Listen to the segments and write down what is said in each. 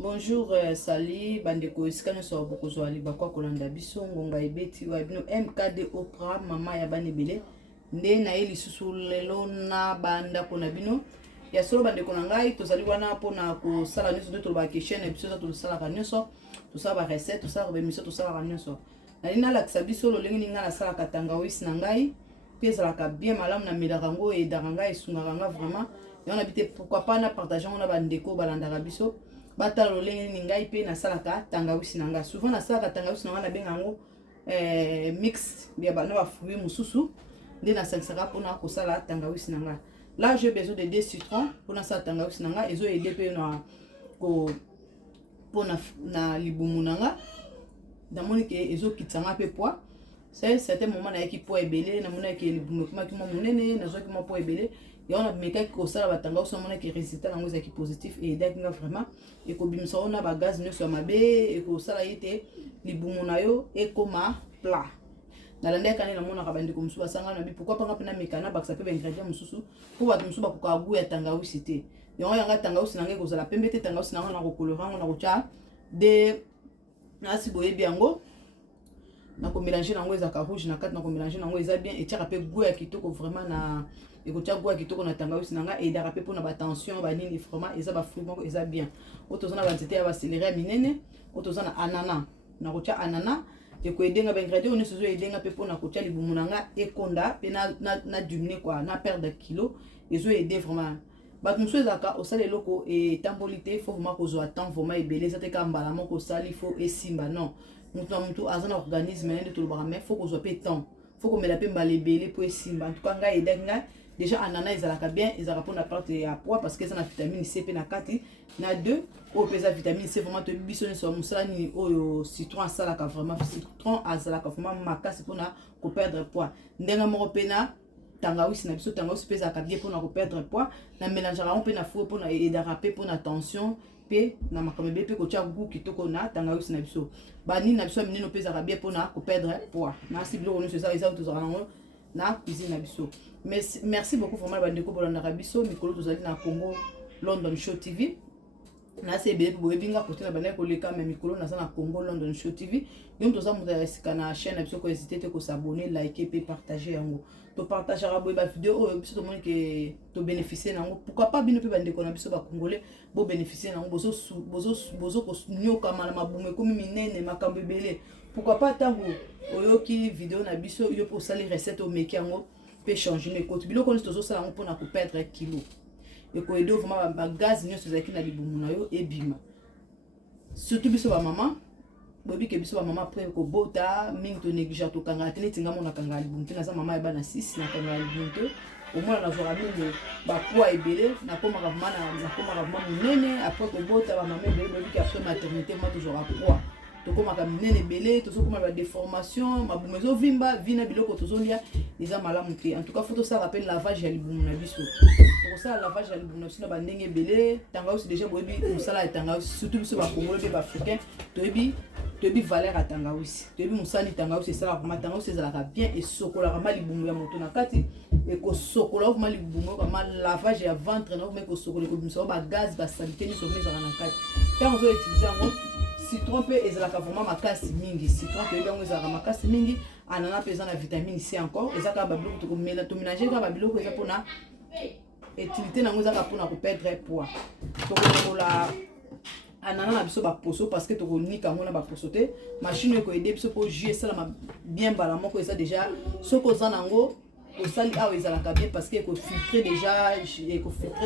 Bonjour, Sali, bandeko iskane so bokozwa libakwa kolanda biso ngonga ebeti wa bino MKD Oprah mama ya banebele nde na ye lisusu lelo na banda kona bino ya solo bandeko na ngai tozali wana pona kosala nyonso nde tolobaka chaîne na biso tosalaka nyonso tosala ba recette tosala bemission tosalaka nyonso nali nalakisa biso lolenge ninga nasalaka tangawisi na ngai mpe ezalaka bien malamu na melaka yango edaka ngai esungaka nga vraiment yango na bite pourquoi pas na partage yango na bandeko balandaka biso batala lolenge ni ngai pe nasalaka tangawisi na ngai souvent nasalaka tangawisi na ngai nabenga yango mix ya bana ba fruits mosusu nde nasangisaka mpona kosala tangawisi na ngai. Là j'ai besoin de 2 citrons mpona sala tangawisi na ngai ezoyede mpe mpona na libumu na ngai namoni ke ezokitisa mpe poids. C'est certain moment nayaki poids ebele namoni ke libumu ekomaki mwa monene nazwaki mwa poids ebele yango namekaki kosala batangawisi namonaki résultat nango ezalaki positif eyedaki nga vraiment ekobimisa ona bagaz nyonso ya mabe ekosala ye te libumu na yo ekoma plat. Nalandaka nde namonaka bandeko mosusu basangana nabi pourquoi panga mpena mekana bakisa mpe baingrédient mosusu mpo bato mosusu bakoka goût ya tangawisi te yango yanga tangawisi na ngai ekozala pembe te tangawisi na ngai nakokolora yango nakotya de nasi boyebi yango nakomélanger nango ezalaka rouge na kati nakomélanger nango eza bien etiaka mpe goût ya kitoko vraiment na ekotia goût ya kitoko na tangawisi na ngai eyedaka mpe mpona batension banini vraiment eza bafruit moko eza bien oyo toza na banzete ya baseleri ya minene oyo toza na anana nakotya anana ekoyedenga baingrédient nyonso ezoyedenga mpe mpona kotya libumu na ngai ekonda mpe na dimine kwa na perdre kilo ezoyede vraiment bato mosusu ezalaka osala eloko etamboli te fo vraiment kozwa temps vraiment ebele eza te kaka mbala moko osali fo esimba non mutu na mutu aza na organisme nde tolobaka mais fo kozwa mpe temps fo komela mpe mbala ebele mpo esimba en tout cas ngai edaki ngai déjà anana ezalaka bien ezalaka mpona perte ya poids parce que eza na vitamine C mpe na kati na 2 oyo mpe eza vitamine C vraiment toyebi biso nyonso ya mosala nini oyo citron asalaka vraiment citron azalaka vraiment makasi mpona koperdre poids ndenge moko mpe na tangawisi na biso tangawisi mpe ezalaka bien mpona koperdre poids na mélangeaka yango mpe na fo mpona edaka mpe mpona tension mpe na makambo ebele mpe kotya goût kitoko na tangawisi na biso banini na biso ya minene mpe ezalaka bien mpona koperdre poids nasi biloko nyonso eza oyo tozalaka nango na cuisine na biso. Merci beaucoup vraiment bandeko bolandaka biso mikolo tozali na Congo London Show TV nasi ebele mpe boyebi nga kote na bandeko koleka me mikolo naza na Congo London Show TV yo toza moto ya esika na chaîne na biso ko hésiter te kosabone like mpe partager yango topartageaka boye bavideo oyo biso tomoni ke tobénéficie nango pourquoi pas bino mpe bandeko na biso bacongolais bobénéficie nango bozokokama na mabumu ekomi minene makambo ebele pourquoi pas ntango oyoki video na biso yo mpe osali recette omeki yango mpe changer ekoti biloko nyonso tozosala yango mpona koperdre kilo ekoyede vraiment bagaz nyonso ezalaki na libumu na yo ebima surtout biso bamama boyebi ke biso bamama apres kobota mingi tonéglige tokangaka te neti nga mo nakangaka libumu te naza mama ya bana 6 nakangaka libumu te omona nazwaka mingi bapoids ebele nakomaka vraiment monene apres kobota bamama ebele boyebi ke apres maternité ma tozwaka poids tokomaka minene ebele tozokoma badeformation mabumu ezovimba vina biloko tozolia eza malamu te en tout cas fo tosala mpe lavage ya libumu na biso tokosala lavage ya libumu na biso na bandenge ebele tangawisi déjà boyebi mosala ya tangawisi surtout biso bakongolo mpe baafricain toyebi valeur ya tangawisi toyebi mosali tangawisi esalaka ma tangawisi ezalaka bien esokolaka ma libumu ya moto na kati ekosokola okoma libumu okama lavage ya ventre na okoma ekosokola ekobimisa bagaz basalite nyonso okoma ezalaka na kati ntango ozoutilize yango citron mpe ezalaka vraiment makasi mingi citron toyebi yango ezalaka makasi mingi anana mpe eza na vitamine C encore eza kaka babiloko tomélange kaka babiloko eza mpona utilité nango ezaka mpona koperdre poids tokokola anana na biso baposo parce que tokonika yango na baposo te machine ekoyede biso mpo jus esalama bien mbala moko eza déjà soki oza nango osali awa ezalaka bien parce que ekofiltre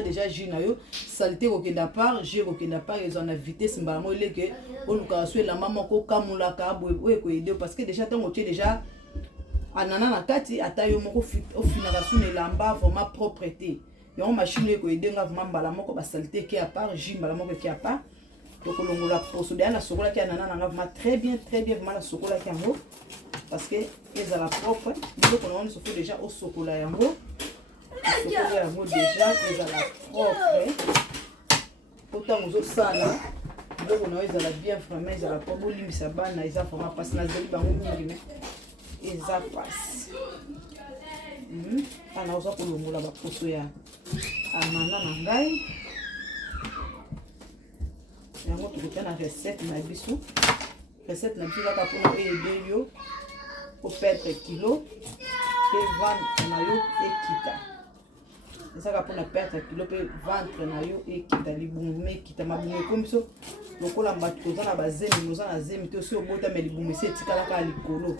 déjà jus na yo salite ekokenda part jus ekokenda part ezala na vitesse mbala moko eleke olukaka so elamba moko okamolaka boye oyo ekoyede parce que déjà ntango otie déjà anana na kati ata yo moko ofinaka so na elamba vraiment propre te yango machine oyo ekoyede nga vraiment mbala moko basalite eke ya part jus mbala moko eke ya part tokolongola poso deya nasokolaki anana nanga vraiment très bien vraiment nasokolaki yango parce que ezala propre biloko na nyonso fo déjà osokola yango déjà ezala propre po ntango ozosala biloko na yo ezala bien vraiment ezala po bolimbisa bana eza vraiment mpasi nazeli bango mingi me eza mpasi ana oza kolongola baposo ya anana na ngai yango tokota na recette na biso kaka mpona eyede yo koperdre kilo mpe ventre na yo ekita ezaka mpona perdre kilo mpe ventre na yo ekita libumu ekita mabumu ekomi biso lokola bato toza na bazemi oza na zemi te osi obotame libumu esi etikalaka likolo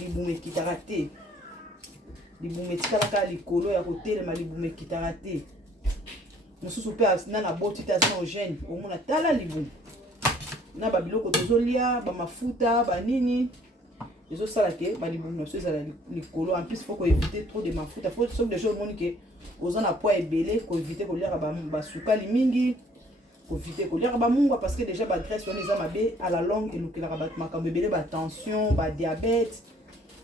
libumu ekitaka te libumu etikalaka likolo ya kotelema libumu ekitaka te mosusu mpe asina na boti te aza na ogene omona tala libumu na babiloko tozolia bamafuta banini ezosala ke balibumu na biso ezala likolo en plus faut koevite trop de mafuta faut soki déjà omoni ke oza na poids ebele koevite koliaka basukali mingi koevite koliaka bamungwa parce que déjà bagraisse wana eza mabe à la longue elukelaka bato makambo ebele batension badiabete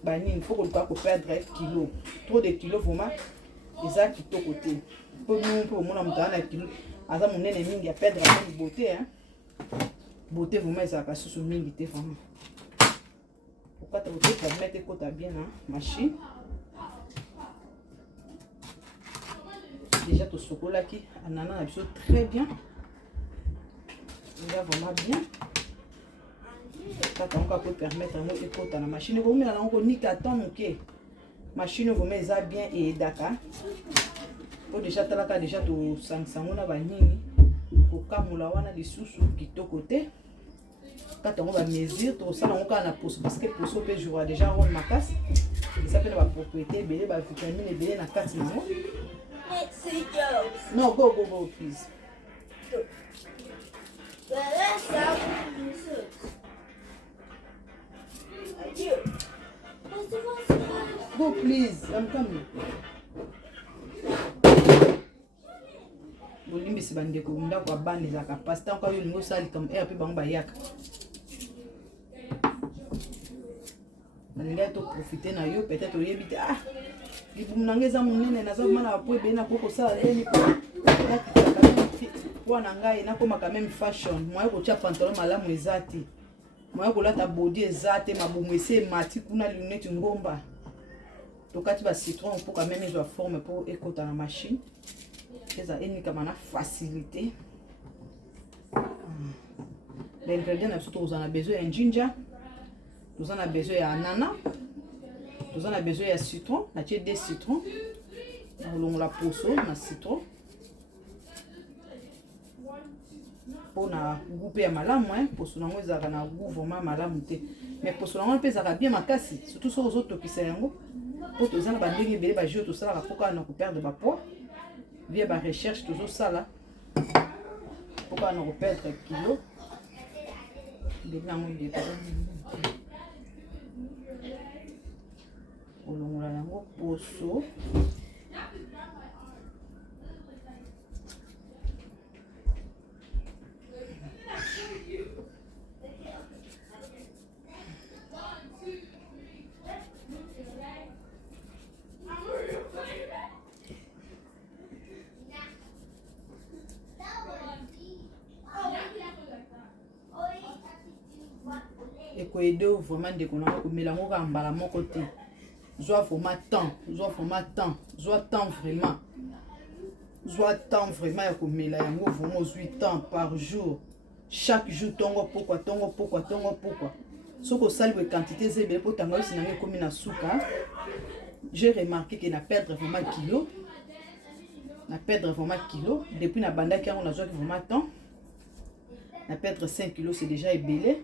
banini faut koluka koperdre kilo trop de kilo vraiment eza kitoko te mpo omona moto aza na kilo aza monene mingi aperdre mingi beauté beauté vraiment ezalaka susu mingi te vraiment okata kote permettre ekota bien na machine déjà tosokolaki anana na biso très bien eza vraiment bien kaka ngo peut permettre yango ekota na machine ekomela nango konika temps moke machine vraiment eza bien eyedaka po déjà talaka déjà tosangisa yango na banini kokamula wana lisusu kitoko te kata yango bamesure tosala yango kaka na poso parce que poso mpe jouera déjà role makasi eza mpe na bapropriété ebele bavitamine ebele na kati nango. No, go, please. Go, please. I'm coming. Bolimbisi bandeko ndako abandi za kapasita kwa yo ngo sali comme air pe bango bayaka. Balinga to profiter na yo peut-être oyebi te libumu nange eza monene naza mana po ebele na koko sala leni po na ngai nakoma quand même fashion moye kotia pantalon malamu eza te moye kolata body eza te mabumu ese emati kuna lunette ngomba tokati ba citron po quand même ezwa forme po ekota na machine eza enikama na facilité. L'ingrédient na biso tozana na besoin ya ginger, tozana na besoin ya anana, tozana na besoin ya citron, na tie 2 citrons, na poso na citron. Pour na goût ya malamu poso nango ezaka na goût vraiment malamu te. Mais poso nango pe ezaka bien makasi, surtout so ozotokisa yango. Po tozana ba ndenge ebele ba jeu tosala poka na ko perdre ba poids. Via ba recherche tozosala poka na ko perdre kilo. Olongola yango poso ekoyede vraiment ndeko na komela ngo ka mbala moko te zwa vraiment ya komela yango vraiment 8 ans par jour chaque jour tongo pourquoi soko sali we quantité zebe po tango sinanga ekomi na suka. J'ai remarqué que na perdre vraiment kilo depuis na banda ki yango na zwa vraiment temps na perdre 5 kilos c'est déjà ebele.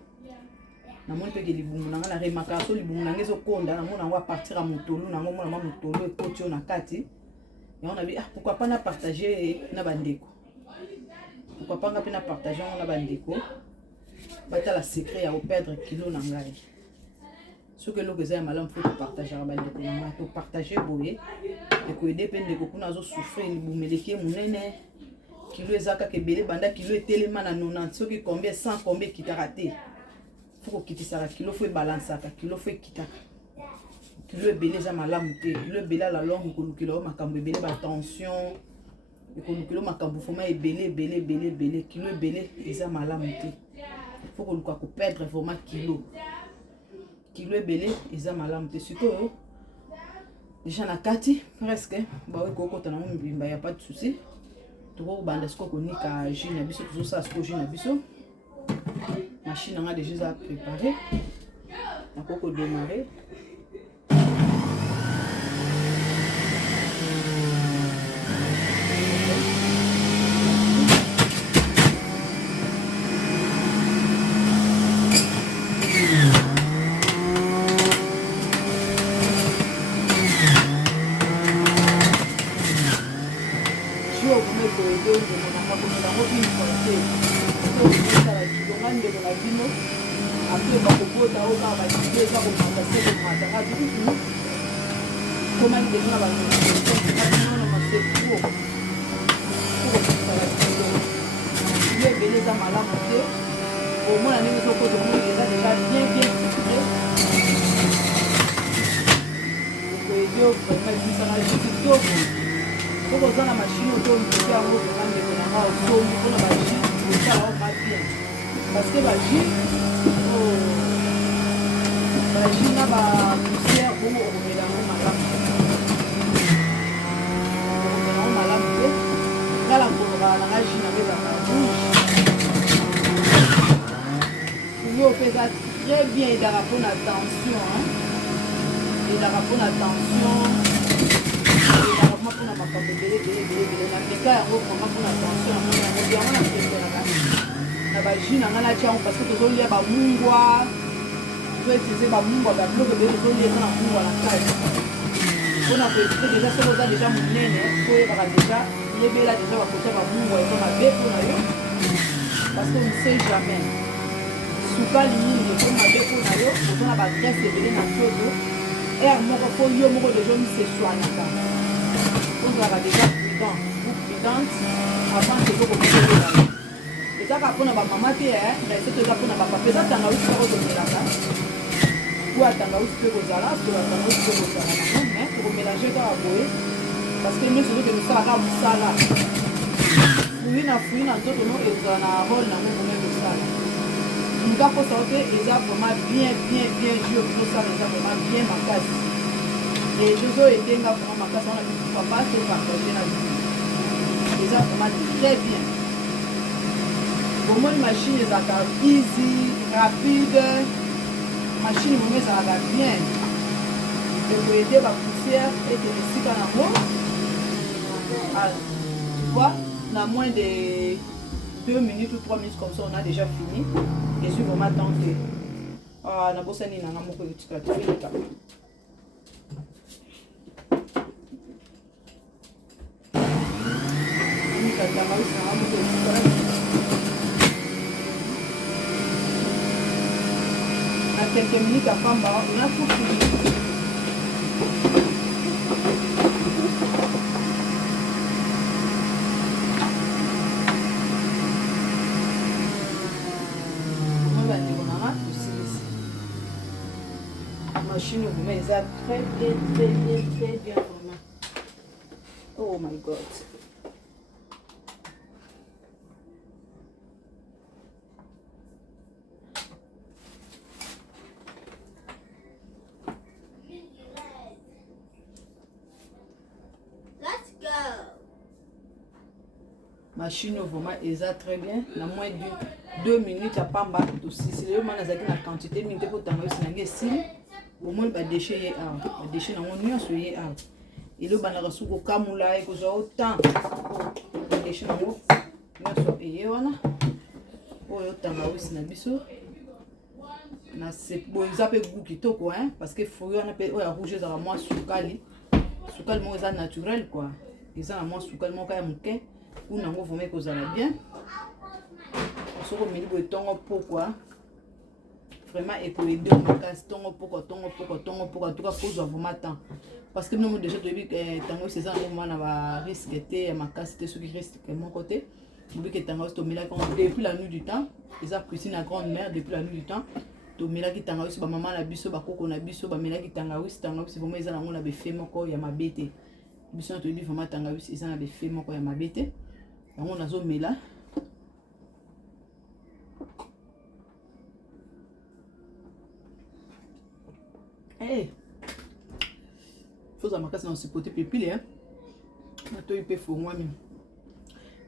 Na moni pe ke libumu nanga na remarqué so libumu nanga ezokonda na mona ngo a partir à motolo nango mona motolo ekoti na kati ya on a dit pourquoi pas na partager na bandeko, pourquoi pas nga na partager na bandeko bata la secret ya perdre kilo na ngai ce que loko za malamu faut partager na bandeko na to partager boye et ko aider pe ndeko kuna zo souffrir libumu eleki munene kilo ezaka ke belé banda kilo etelema na 90 soki combien 100 combien kitaraté. Faut quitter ça kilo faut balancer kilo faut quitter kilo ebele za malamu te kilo ebele la longue ko kilo makambo ebele ba tension e ko kilo makambo foma ebele kilo ebele eza malamu te. Faut ko luka ko perdre vraiment kilo ebele eza malamu te surtout déjà na kati presque ba we ko kota na mbimba ya pas de souci to ko banda sko ko nika jus na biso to ça sko jus na biso machine on a déjà préparé. On va démarrer. Parce que la J, n'a pas poussière pour mélanger malade. Là, la J n'avait pas rouge. Vous faites ça très bien, il a rapport à attention. Il a rapport à attention. Il a rapport à ma papa, na baji na ngana tia parce que tozo lia ba mungwa to utiliser ba mungwa ba bloque de tozo lia na mungwa na kazi on a fait déjà ce qu'on a déjà munene ko ba déjà lebela déjà ba kota ba mungwa ko na bepo na yo parce que on ne sait jamais sukali mingi ko na bepo na yo ko na ba graisse de na toto et moko ko yo moko déjà mi se soignaka on va déjà prudente avant que vous commenciez ça pour na ba mama te mais c'est ça pour na papa peut-être tanga usi ko domelaka ou atanga usi ko zala so atanga usi ko zala mais pour mélanger ka boye parce que nous c'est que nous ça ka musala fouina toto no ezana rôle na mo même ça nga ko ça que eza vraiment bien joué pour ça eza vraiment bien makasi et jozo etenga pour makasi on a dit papa c'est partager na vie eza vraiment très bien. Pour moi, une machine est easy, rapide. La machine est bien. Et pour aider la poussière et de laisser dans la main. Tu vois, dans moins de 2 minutes ou 3 minutes comme ça, on a déjà fini. Et je suis vraiment tenté. Ah, na bossa ni na moko yotika tufika. Ni kata mausi na moko yotika. Quelques minutes à Pamba, on a tout fini. On va dire qu'on a aussi la machine vous met ça très bien vraiment. Oh my god. Machine vraiment est très bien. Na moins de 2 minutes à Pamba aussi. C'est le moment la quantité minute pour tango sinange sim. Au moins ba déchet ba déchet na on nyonso ye a. Et le bana rasuko kamula e ko zo autant. Ba déchet na mo. Nyonso e wana. Oyo tango sina biso. Na c'est bon ils appellent goût kitoko hein parce que faut on appelle oya rouge za moi sukali. Sukali mo za naturel quoi. Ils ont moi sukali mo ka muke. Ou nango vome kozala bien. Soko meli bo tongo pourquoi vraiment écoaider makasi tongo pourquoi en tout cas pose vraiment temps parce que nous déjà depuis tango c'est ça moment na ba risque était makasi te ceux qui risque mon côté depuis que tango to mela depuis la nuit du temps ils a cuisiné la grande mère depuis la nuit du temps to mela ki tango ba maman na biso ba koko na biso ba mela ki tango c'est vraiment ils a na be fait moko ya mabete biso to bi vraiment tango ils a be fait moko ya mabete on a zo mela eh faut ça makasi na supporter pepile hein na to ipe fo moi même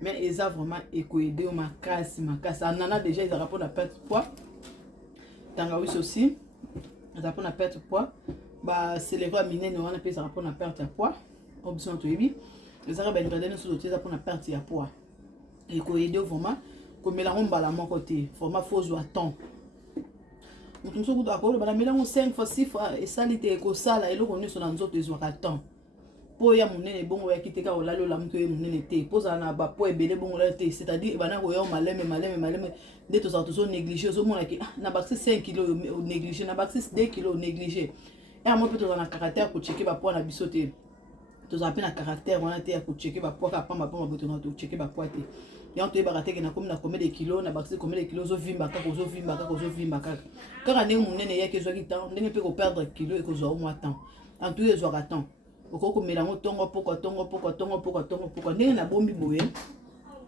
mais ils a vraiment écoaidé makasi on en a déjà ils a rapport à perte poids Tangawizi aussi ça pour na perdre poids ba célébré minene wana pe ça pour na perdre poids option to yebi ça ba ingrédients so ça pour na perdre ya poids et ko aider vraiment ko mélanger mbala moko te format faut zo temps mutu so kuta ko ba mélanger 5 fois 6 fois et ça lité ko sala eloko nyonso na nzoto ezwaka temps po ya munene bongo ya kiteka olalo la mtu ye munene te poza na ba po ebele bongo la te c'est-à-dire bana ko yo maleme nde to za to so négliger zo mona ki na baxi 5 kg négliger na baxi 2 kg négliger et moi peut-être na caractère ko checker ba po na biso te to za pe na caractère wana te ya ko checker ba po ka pamba boto na to checker ba po te ya to ba te na comme na combien de kilos na baxi combien de kilos zo vimba ka kaka ndenge munene ya ke zo ki temps ndenge pe ko perdre kilo e ko zo au moins temps en tout zo ka temps okoko mélange tongo poko ndenge na bombi boye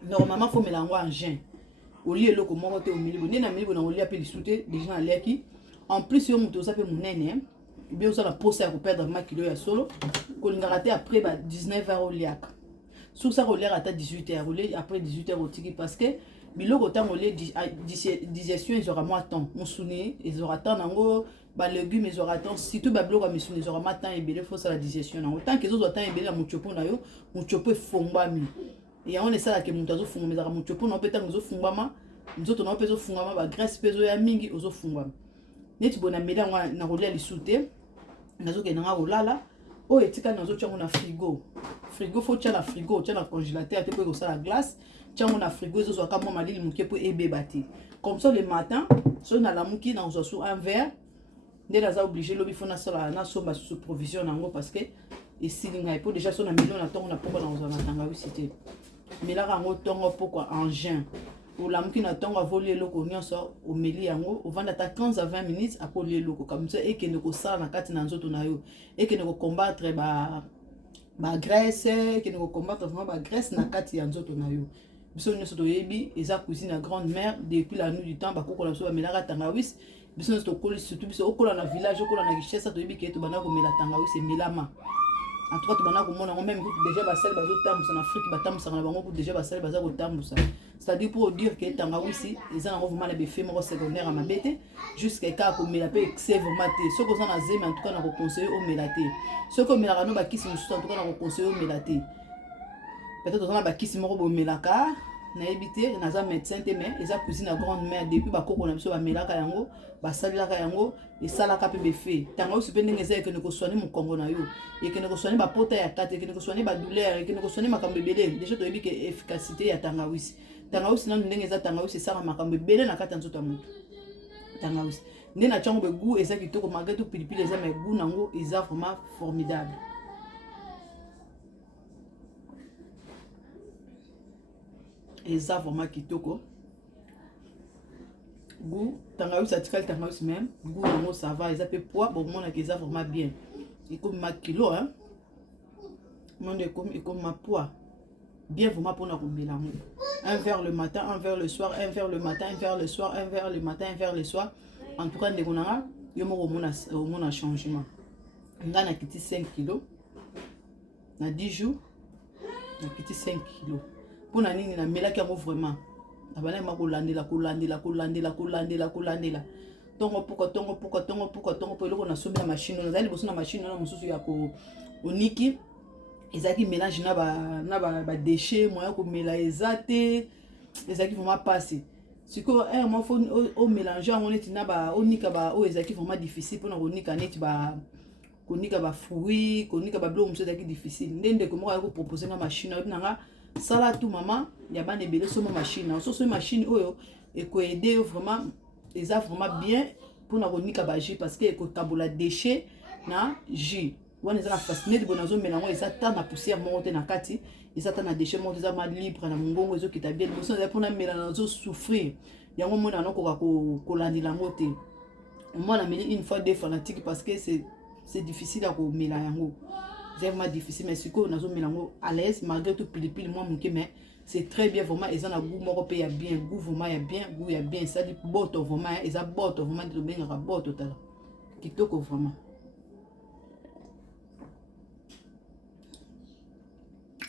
normalement faut mélanger en jeun oli eloko moko te omili bo ndena mili bo na oli ape lisute déjà na leki en plus yo muto sape munene bien ça la pose ya ko perdre ma kilo ya solo ko lingaka te après ba 19h oliaka sur ça oliaka ata 18h oli après 18h otiki parce que biloko tango oli digestion ils aura moins temps musuni ils aura temps nango ba légumes ils aura temps surtout ba biloko misuni ils aura moins temps ebele faut ça la digestion nango tant que zo temps ebele na muchopo na yo muchopo efombami et on esa la ke muto zo fungama za muchopo na peta zo fungama nzoto na pezo fungama ba graisse pezo ya mingi ozo fungama neti bona meda na rolia lisute nazo ke nanga olala o etika nazo tchango na frigo faut tcha na frigo tcha na congélateur te po ça la glace tchango na frigo zo zo kama malili muke po ebebati comme ça le matin so na lamuki na zo sous un verre nde naza obligé lobi faut na sala na somba sous provision nango parce que esilinga po déjà so na million na tongo na poko na zo na tangawizi te melaka ngo tongo poko en juin ou la mukina tongo avoli eloko nyonso omeli yango ovanda ta 15 à 20 minutes apoli eloko comme ça et que ne ko sala na kati na nzoto na yo et que ne ko combattre ba graisse que ne ko combattre vraiment ba graisse na kati ya nzoto na yo biso nyonso to yebi eza cuisine à grande mère depuis la nuit du temps ba koko la so ba melaka tangawizi biso nyonso to koli surtout biso okola na village okola na richesse to yebi ke to bana ko mela tangawizi melama en tout cas tu vas comprendre même déjà basel bazo tambusa en Afrique batambusa na bango déjà basel baza ko tambusa c'est-à-dire pour dire que tangawizi ils ont vraiment les effets secondaires à ma bête jusqu'à quand ko mela pe excès vraiment te ce que ça na zeme en tout cas na ko conseiller au melaté ce que mela no ba kisi mususu en tout cas na ko conseiller au melaté peut-être on a ba kisi moko bo melaka na éviter na za médecin te mais ils a cuisine à grande mère depuis ba koko na biso ba melaka yango ba salilaka yango et salaka pe befe tanga osu pe ndenge eza que ne ko soigner mon kongo na yo et que ne ko soigner ba pota ya kate que ne ko soigner ba douleur et que ne ko soigner makambo belé déjà to yebi que efficacité ya tangawizi na ndenge eza tangawizi sala makambo belé na kata nzoto amutu tangawizi ndenge na chango be goût eza kitoko malgré tout pilipili eza mais goût nango eza vraiment formidable. Et ça vraiment kitoko goût tangawizi atikali tangawizi même goût nango ça va eza pe poids bon mona que eza vraiment bien et comme ma kilo hein monde comme ma poids bien vraiment pour na kombela un verre le matin un verre le soir un verre le matin un verre le soir un verre le matin un verre le soir en tout cas ndeko nanga yo moko mona changement nga na kiti 5 kg na 10 jours na kiti 5 kg pona nini na melaki yango vraiment abana ma kolandela tongo poko eloko na sombi na machine na zali boso na machine na mosusu ya ko oniki ezaki mélange na ba déchets moya ko mela ezate ezaki vraiment passé siko mo faut au mélanger on neti na ba onika ba o ezaki vraiment difficile pona konika neti ba konika ba fruits konika ba blo mosusu ezaki difficile ndende ko mo ko proposer na machine na nga sala tout maman ya bana ebele somo machine na so machine oyo eko aider vraiment eza vraiment bien pour na konika ba jus parce que eko tabola déchet na jus wana eza fasciné de bonazo melango eza ta na poussière monte na kati eza ta na déchet monte eza ma libre na mongongo ezo kita bien boso eza pour na melango zo souffrir yango mona no ko landila ngote moi na meli une fois deux fanatiques parce que c'est difficile à ko mela yango c'est vraiment difficile mais siko nazo melango à l'aise malgré tout pilipili moi muke mais c'est très bien vraiment ils ont un goût moko pe ya bien goût vraiment ya bien goût ya bien ça dit boto vraiment ils a boto vraiment de bien rapport total kitoko vraiment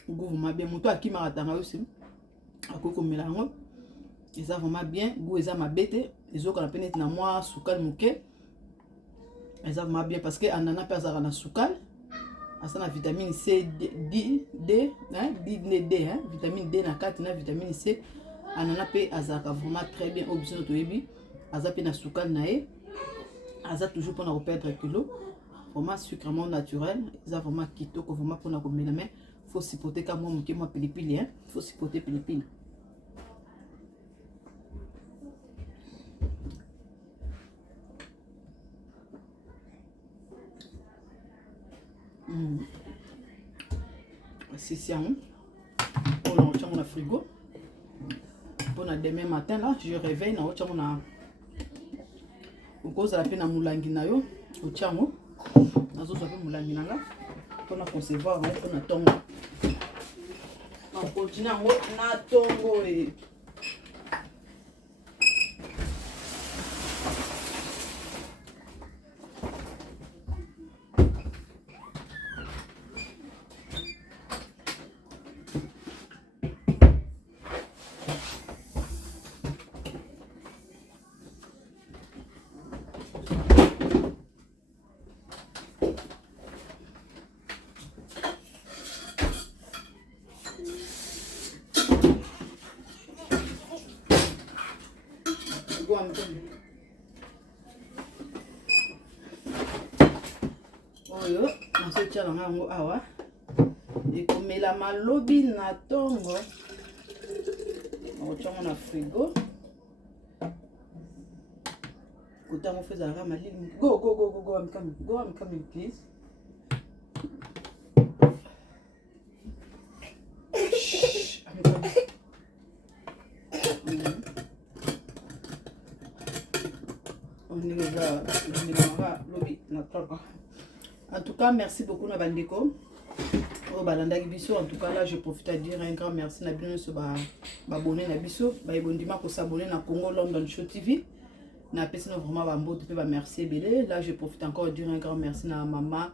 goût vraiment bien moto akima katanga aussi akoko melango ils a vraiment bien goût ils a ma bête ezokana pe neti na mwa sukali moke eza vraiment bien parce que ananas pe azalaka na sukali asa na vitamine C D vitamine D na kati na vitamine C ananas pe azalaka vraiment très bien oyo biso toyebi aza pe na sukali na ye aza toujours mpona koperdre kilo vraiment sucrement naturel eza vraiment kitoko vraiment mpona komela mais faut sipoter ka mwa moke mwa pilipili faut sipoter pilipili c'est ça on a dans le frigo pour demain matin là je réveille na ocha na ukoza la pe na mulangi na yo ochango nazo za pe mulangi na nga pour na concevoir pour na tongo on continue na tongo et oyo nazotia na yango awa ekomela malobi na tongo nakotiango na frigo kotango mpe ezalaka malili go I'm coming please En tout cas, merci beaucoup na bandeko. Oh balanda biso en tout cas là je profite à dire un grand merci na bino so ba abonné na biso ba ebondima ko s'abonner na Congo London Show TV. Na pesi no vraiment ba mbote pe ba merci belé. Là je profite encore de dire un grand merci na maman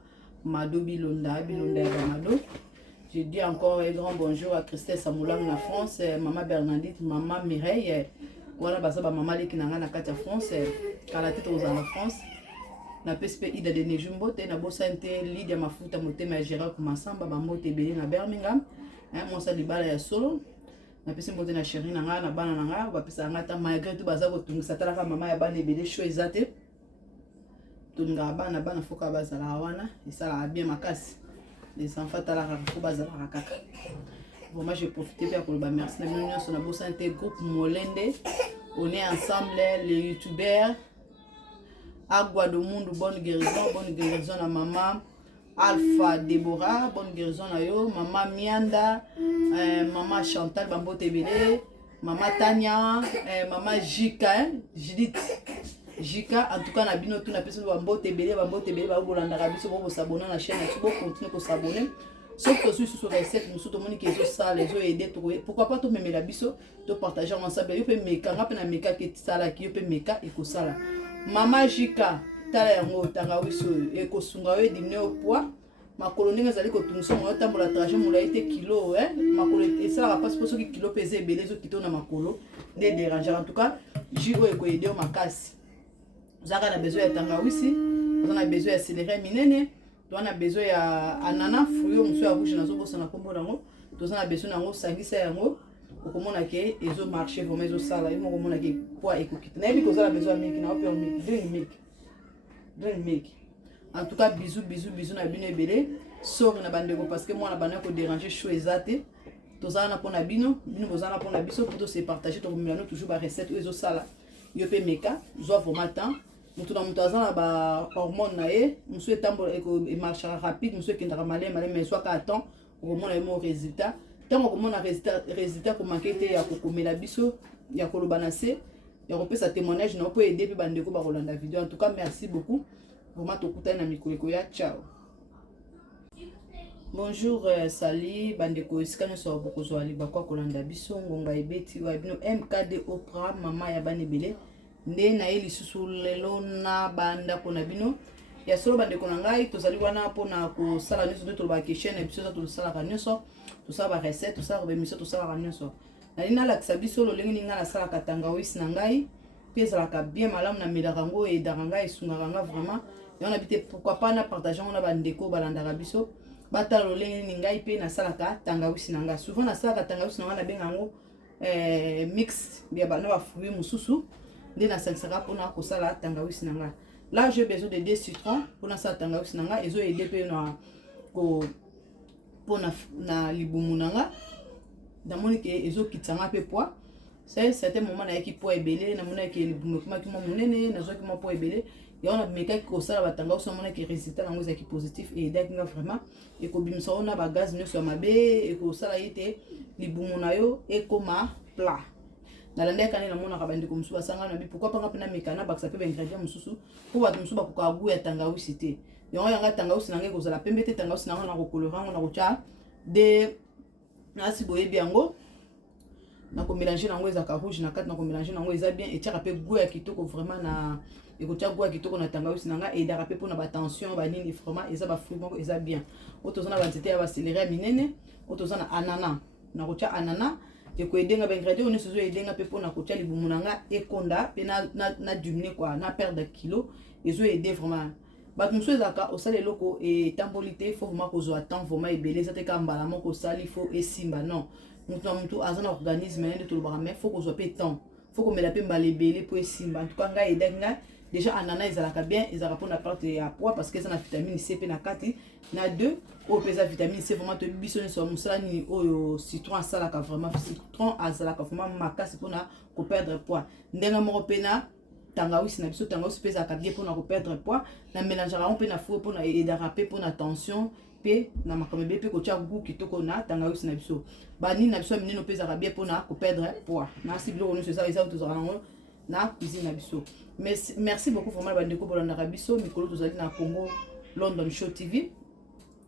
Mado Bilonda Mado. Je dis encore un grand bonjour à Christelle Samoulang na France, maman Bernadette, maman Mireille. Voilà basa ba maman leki na nga na kati ya France, kala tete aux en France. Na PSP Ida de Nejumbo te na bosante Lydia Mafuta motema ya Gérard Kumasamba ba mbote belé na Birmingham. Moi ça libala ya solo. Na pesi mbote na chérie na nga na bana na nga ba pesa ngata malgré tout baza ko tungisa talaka mama ya bana belé show ezate. Tunga bana foka bazala wana esala bien makasi. Les enfants talaka ko bazala kaka. Bon moi j'ai profité pour le merci na mignon sur na bosante groupe Molende. On est ensemble les youtubeurs Agua do Mundo, bonne guérison à maman Alpha Deborah, bonne guérison à yo, maman Mianda, maman Chantal Bambo Tebele, maman Tania, maman Jika, Judith Jika, en tout cas na bino tout na personne Bambo Tebele ba bolanda biso bo s'abonner na chaîne, tu peux continuer ko s'abonner. Sauf que sur recette nous tout le monde qui est ça les autres aider pourquoi pas tout même la biso to partager ensemble yo pe meka ngapa na meka ke sala ki yo pe meka e ko sala. Mama Jika tala yango tanga wiso e ko sunga we dimne au poids makolo ndenge ezali ko tungso mo tambola trajet mo laite kilo makolo e sala passe pour ki kilo peser belé zo kito na makolo de déranger en tout cas jiko e ko aider au makasi zaka na besoin ya tanga wisi on a besoin ya céleri minene on a besoin ya ananas fruit monsieur à rouge nazo bossa na kombo nango to on a besoin nango sangisa yango okomona ke ezo marcher vraiment ezo sala imo komona ke poids ekokita na yebi kozala besoin milk na ope drink milk en tout cas bisous na bino ebele sori na bandeko parce que moi na bana ko déranger chaud ezate tozala na pona bino bozala na pona biso pour se partager to komela toujours ba recette ezo sala yo pe meka zo vraiment temps mutu na mutu azala ba hormone na ye musu etambo e marche rapide musu kindaka malé mais soit ka temps okomona mo résultat tant okomona résultat ko manquer te ya kokomela biso ya koloba na se ya kopesa témoignage na po aider pe bandeko ba kolanda vidéo en tout cas merci beaucoup vraiment tokutana na mikoleko ya ciao. Bonjour Sali bandeko iskane so bokozwa libakwa kolanda biso ngonga ebeti wa bino MKD Oprah mama ya banebele nde na ye lisusu lelo na banda kona bino ya solo bandeko na ngai tozali wana pona kosala nyonso nde tolobaka chaîne na biso tosalaka nyonso tosala ba recette tosala ba émission tosalaka nyonso nali nalakisa biso lolenge ninga nasalaka tangawisi na ngai pièce la bien malamu na melarango et daranga et sungaranga vraiment et on habite pourquoi pas na partageant on a bandeko balandaka biso bata lolenge ni ngai pe na salaka tangawisi nanga souvent na salaka tangawisi nanga na bengango mix ya bana ba fruits mususu nde na sansaka pona ko sala tangawisi nanga. Là j'ai besoin de 2 citrons pour na sala tangawisi nanga ezo aider pe na ko pona na libumu nanga damoni ke ezo kitsanga pe poids. C'est certain moment na yaki poids ebele na mona ke libumu kuma ki mo munene na zo ki mo poids ebele et on a meka ko sala batanga so mona ke résultat nango ezaki positif et dakinga vraiment et ko bimisa ona ba gaz nyo so mabe et ko sala yete libumu na yo et koma plat na lande kana na mona ka bandi ko musu basanga na bi pourquoi pas ngapena mekana baksa pe ba ingrédients mususu pour ba musu ba ko ka goût ya tangawisi te yo yanga tangawisi nange ko zala pembe te tangawisi nango na ko colorant na ko cha de nasi boye biango na ko mélanger nango ezaka rouge na kati na ko mélanger nango eza bien et tia pe goût ya kitoko vraiment na et ko tia goût ya kitoko na tangawisi nanga et dara pe pour na ba tension ba nini vraiment eza ba fruit moko eza bien otozana ba nzete ya ba céleri minene otozana anana na ko tia anana et ko edenga ba ingrédients on se zo edenga pe pour na ko tia libumu nanga ekonda pe na diminuer quoi na perdre kilo ezo aider vraiment bato mosusu ezalaka osala eloko etambolite faut vraiment kozwa temps vraiment ebele eza te ka mbala moko osali faut esimba non mutu na mutu aza na organisme nde tolobaka mais faut kozwa pe temps faut komela pe mbala ebele po esimba en tout cas ngai edaki ngai déjà anana ezalaka bien ezalaka mpona perte ya poids parce que eza na vitamine C pe na kati na 2 oyo mpe eza vitamine C vraiment toyebi biso nyonso ya mosala nini oyo citron asalaka vraiment citron azalaka vraiment makasi mpona koperdre poids ndenge moko mpe na tangawisi na biso tangawisi pe ezalaka bien mpona koperdre poids na mélangeaka yango mpe na fou mpona edaka pe mpona tension pe na makambo ebele mpe kotia goût kitoko na tangawisi na biso banini na biso ya minene mpe ezalaka bien mpona koperdre poids nasi biloko nyonso eza tozalaka nango na cuisine na biso. Merci beaucoup vraiment bandeko bolandaka biso mikolo tozali na Congo London Show TV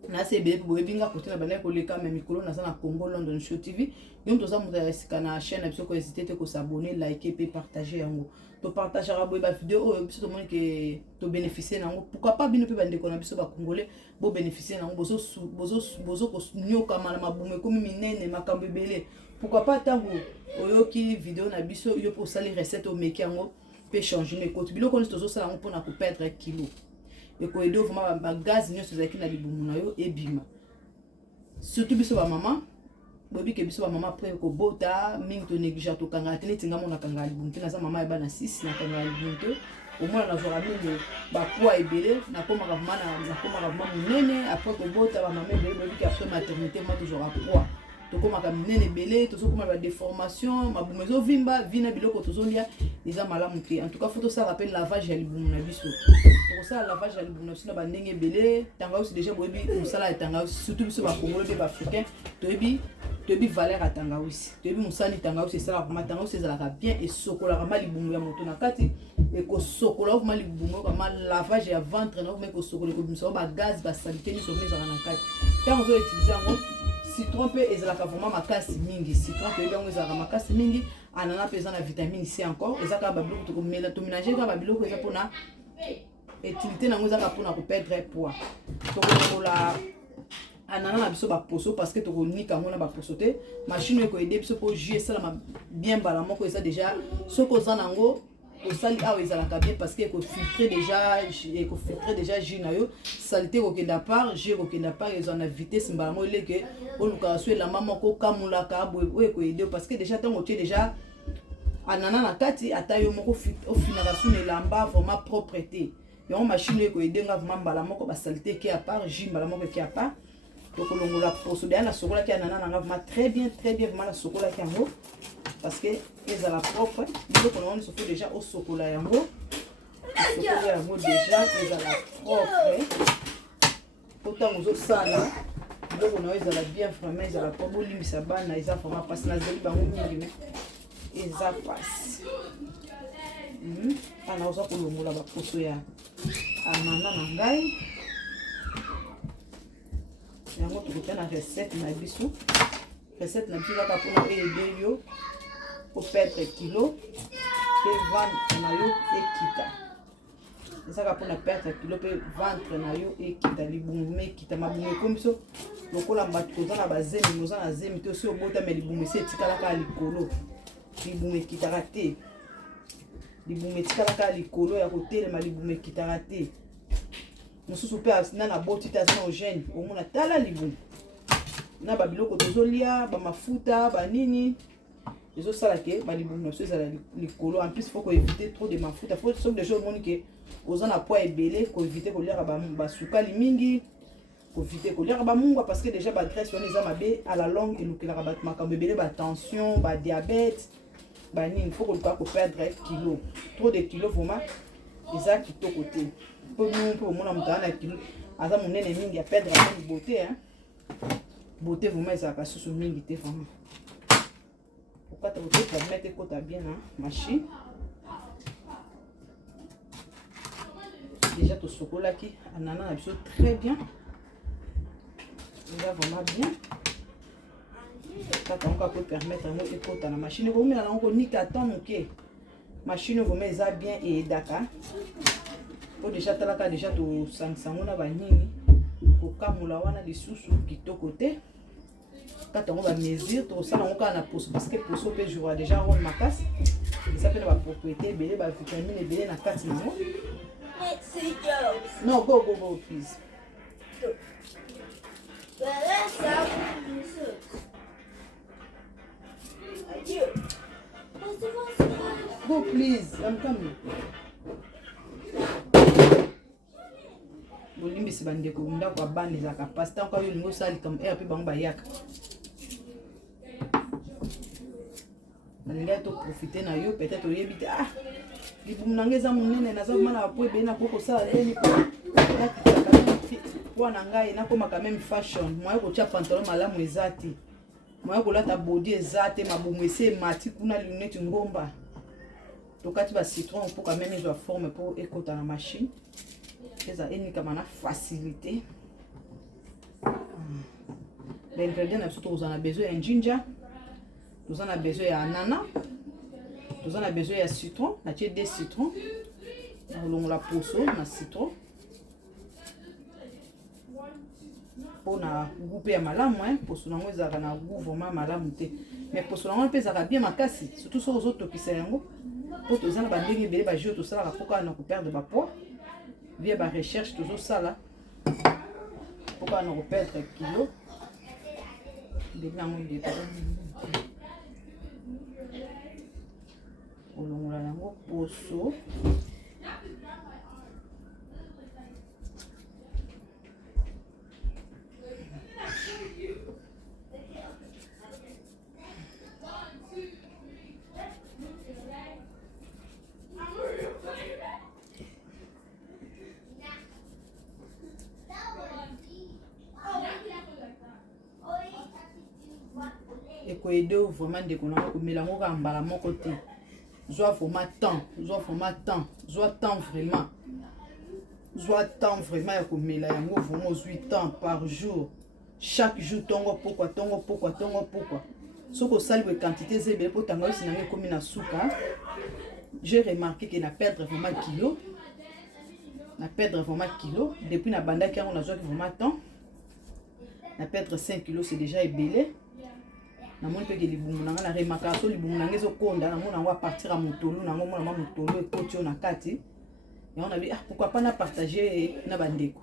na se ebele boyebinga kote na bandeko koleka mais mikolo naza na Congo London Show TV yo toza moto ya sika na chaîne na biso ko hésiter te ko s'abonner liker pe partager yango to partager ba vidéo oyo biso to moni ke to bénéficier nango pourquoi pas bino pe bandeko na biso ba congolais bo bénéficier nango bozo ko nyoka mala mabume komi minene makambo ebele pourquoi pas tango oyoki vidéo na biso yo po sali recette o meki yango pe changer ne côté biloko ni tozo sala yango pona ko perdre kilo et ko aider vraiment ba gaz nyonso ezaki na libumu na yo ebima surtout biso ba maman bobi ke biso ba maman après ko bota mingi to négliger to kanga tene tinga mona kanga libumu te na za maman eba na 6 na kanga libumu te au moins na jour mingi ba poids ebele na koma vraiment munene après ko bota ba maman ebele bobi ke après maternité moi toujours à poids tokomaka minene ebele tozokoma ba déformation mabumu ezovimba vina biloko tozolia eza malamu te en tout cas faut tosala rappel lavage ya libumu na biso tokosala lavage ya libumu na biso na bandenge ebele tangawisi déjà boyebi mosala ya tangawisi surtout biso bakongolo mpe baafricain toyebi valeur ya tangawisi toyebi mosani tangawisi esalaka koma tangawisi ezalaka bien esokolaka ma libumu ya moto na kati ekosokola okoma libumu okoma lavage ya ventre na okoma ekosokola ekobimisa bagaz basalite nyonso okoma ezalaka na kati ntango ozoutilize yango citron pe ezalaka vraiment makasi mingi citron pe yango ezalaka makasi mingi anana pe eza na vitamine C encore ezaka ba biloko tokomela to mélanger ka ba biloko eza pona utilité nango ezaka pona ko perdre poids tokola anana na biso ba poso parce que tokonika ngo na ba poso te machine ko aider biso po jus ça bien bala moko eza déjà soko za nango osali awa ezalaka bien parce que ekofiltre déjà jus na yo salité kokenda part jus kokenda part eza na vitesse mbala mo eleke oluka so elamba moko kamulaka boye oyo ekoyede parce que déjà ntango otie déjà anana na kati ata yo moko ofinaka so na elamba vraiment propreté yango machine oyo ekoyedenga vraiment mbala moko basalité eke à part jus mbala moko eke à part tokolongola poso deya na sokolaki anana nanga vraiment très bien vraiment na sokolaki yango parce que ezala propre biloko na nyonso faut déjà osokola yango osokola yango déjà ezala propre po ntango ozosala biloko na yo ezala bien vraiment ezala propre bolimbisa bana eza vraiment mpasi nazeli bango mingi me eza mpasi ana oza kolongola baposo ya anana na ngai yango tokotia na recette na biso kaka mpona eyede yo koperdre kilo pe ventre na yo ekita ezaka mpona perdre kilo pe ventre na yo ekita libumu ekita mabumu ekomi biso lokola bato toza na bazemi oza na zemi te osi obotama libumu esi etikalaka ya likolo libumu ekitaka te libumu etikalaka likolo ya kotelema libumu ekitaka te mosusu mpe asina na boti te aza na ogène omona tala libumu na babiloko tozolia bamafuta banini ezosala ke balibumu na biso ezala likolo en plus faut koevite trop de mafuta faut soki déjà omoni ke oza na poids ebele koevite koliaka basukali mingi koevite koliaka bamungwa parce que déjà bagraisse wana eza mabe à la longue elukelaka bato makambo ebele batension badiabete banini faut koluka koperdre kilo trop de kilo vraiment eza kitoko te mpo mpe omona moto aza na kilo aza monene mingi aperdre mingi beauté beauté vraiment ezalaka susu mingi te vraiment okata permettre ekota bien na machine déjà tosokolaki anana na biso très bien eza vraiment bien kaka yango peut permettre yango ekota na machine ekomela nango konika temps moke machine vraiment eza bien eyedaka po déjà talaka déjà tosangisa yango na banini kokamula wana lisusu kitoko te kata yango bamesure tosala yango kaka na poso parce que poso mpe jouera déjà role makasi eza mpe na bapropriété ebele bavitamine ebele na kati nango. No, go, please. Go, please. I'm coming. Bolimbisi bandeko ndako abandi za kapasita kwa yo ngo sali comme air pe bango bayaka. Nalinga to profiter na yo peut-être oyebite libumu nange eza monene naza komana po ebele na koko sala leni po na ngai nakoma quand même fashion moye kotia pantalon malamu eza te moye kolata body eza te mabumu ese emati kuna lunette ngomba tokati ba citron po quand même ezwa forme po ekota na machine eza enikama na facilité. L'ingrédient na biso tozana na besoin ya ginger, tozana na besoin ya anana, tozana na besoin ya citron, na tie 2 citrons, na poso na citron. Pour na goût ya malamu poso nango ezaka na goût vraiment malamu te. Mais poso nango pe ezaka bien makasi, surtout so ozotokisa yango. Po tozana ba ndenge ebele ba jeu tosala poka na ko perdre ba poids. Via ba recherche tozosala poka na ko perdre kilo. Nango de olongola yango poso ekoyede vraiment ndeko na komela ngo ka mbala moko te zwa vraiment ya komela yango vraiment 8 ans par jour chaque jour tongo pourquoi soko sali we quantité zebe po tango sinanga ekomi na suka. J'ai remarqué que na perdre vraiment kilo depuis na banda ki yango na zwa vraiment temps na perdre 5 kilos c'est déjà ebele. Na moni pe ke libumu nanga na remarqué so libumu nanga ezokonda na mona ngo a partir à motolo nango mona motolo ekoti na kati ya on a dit pourquoi pas na partager na bandeko,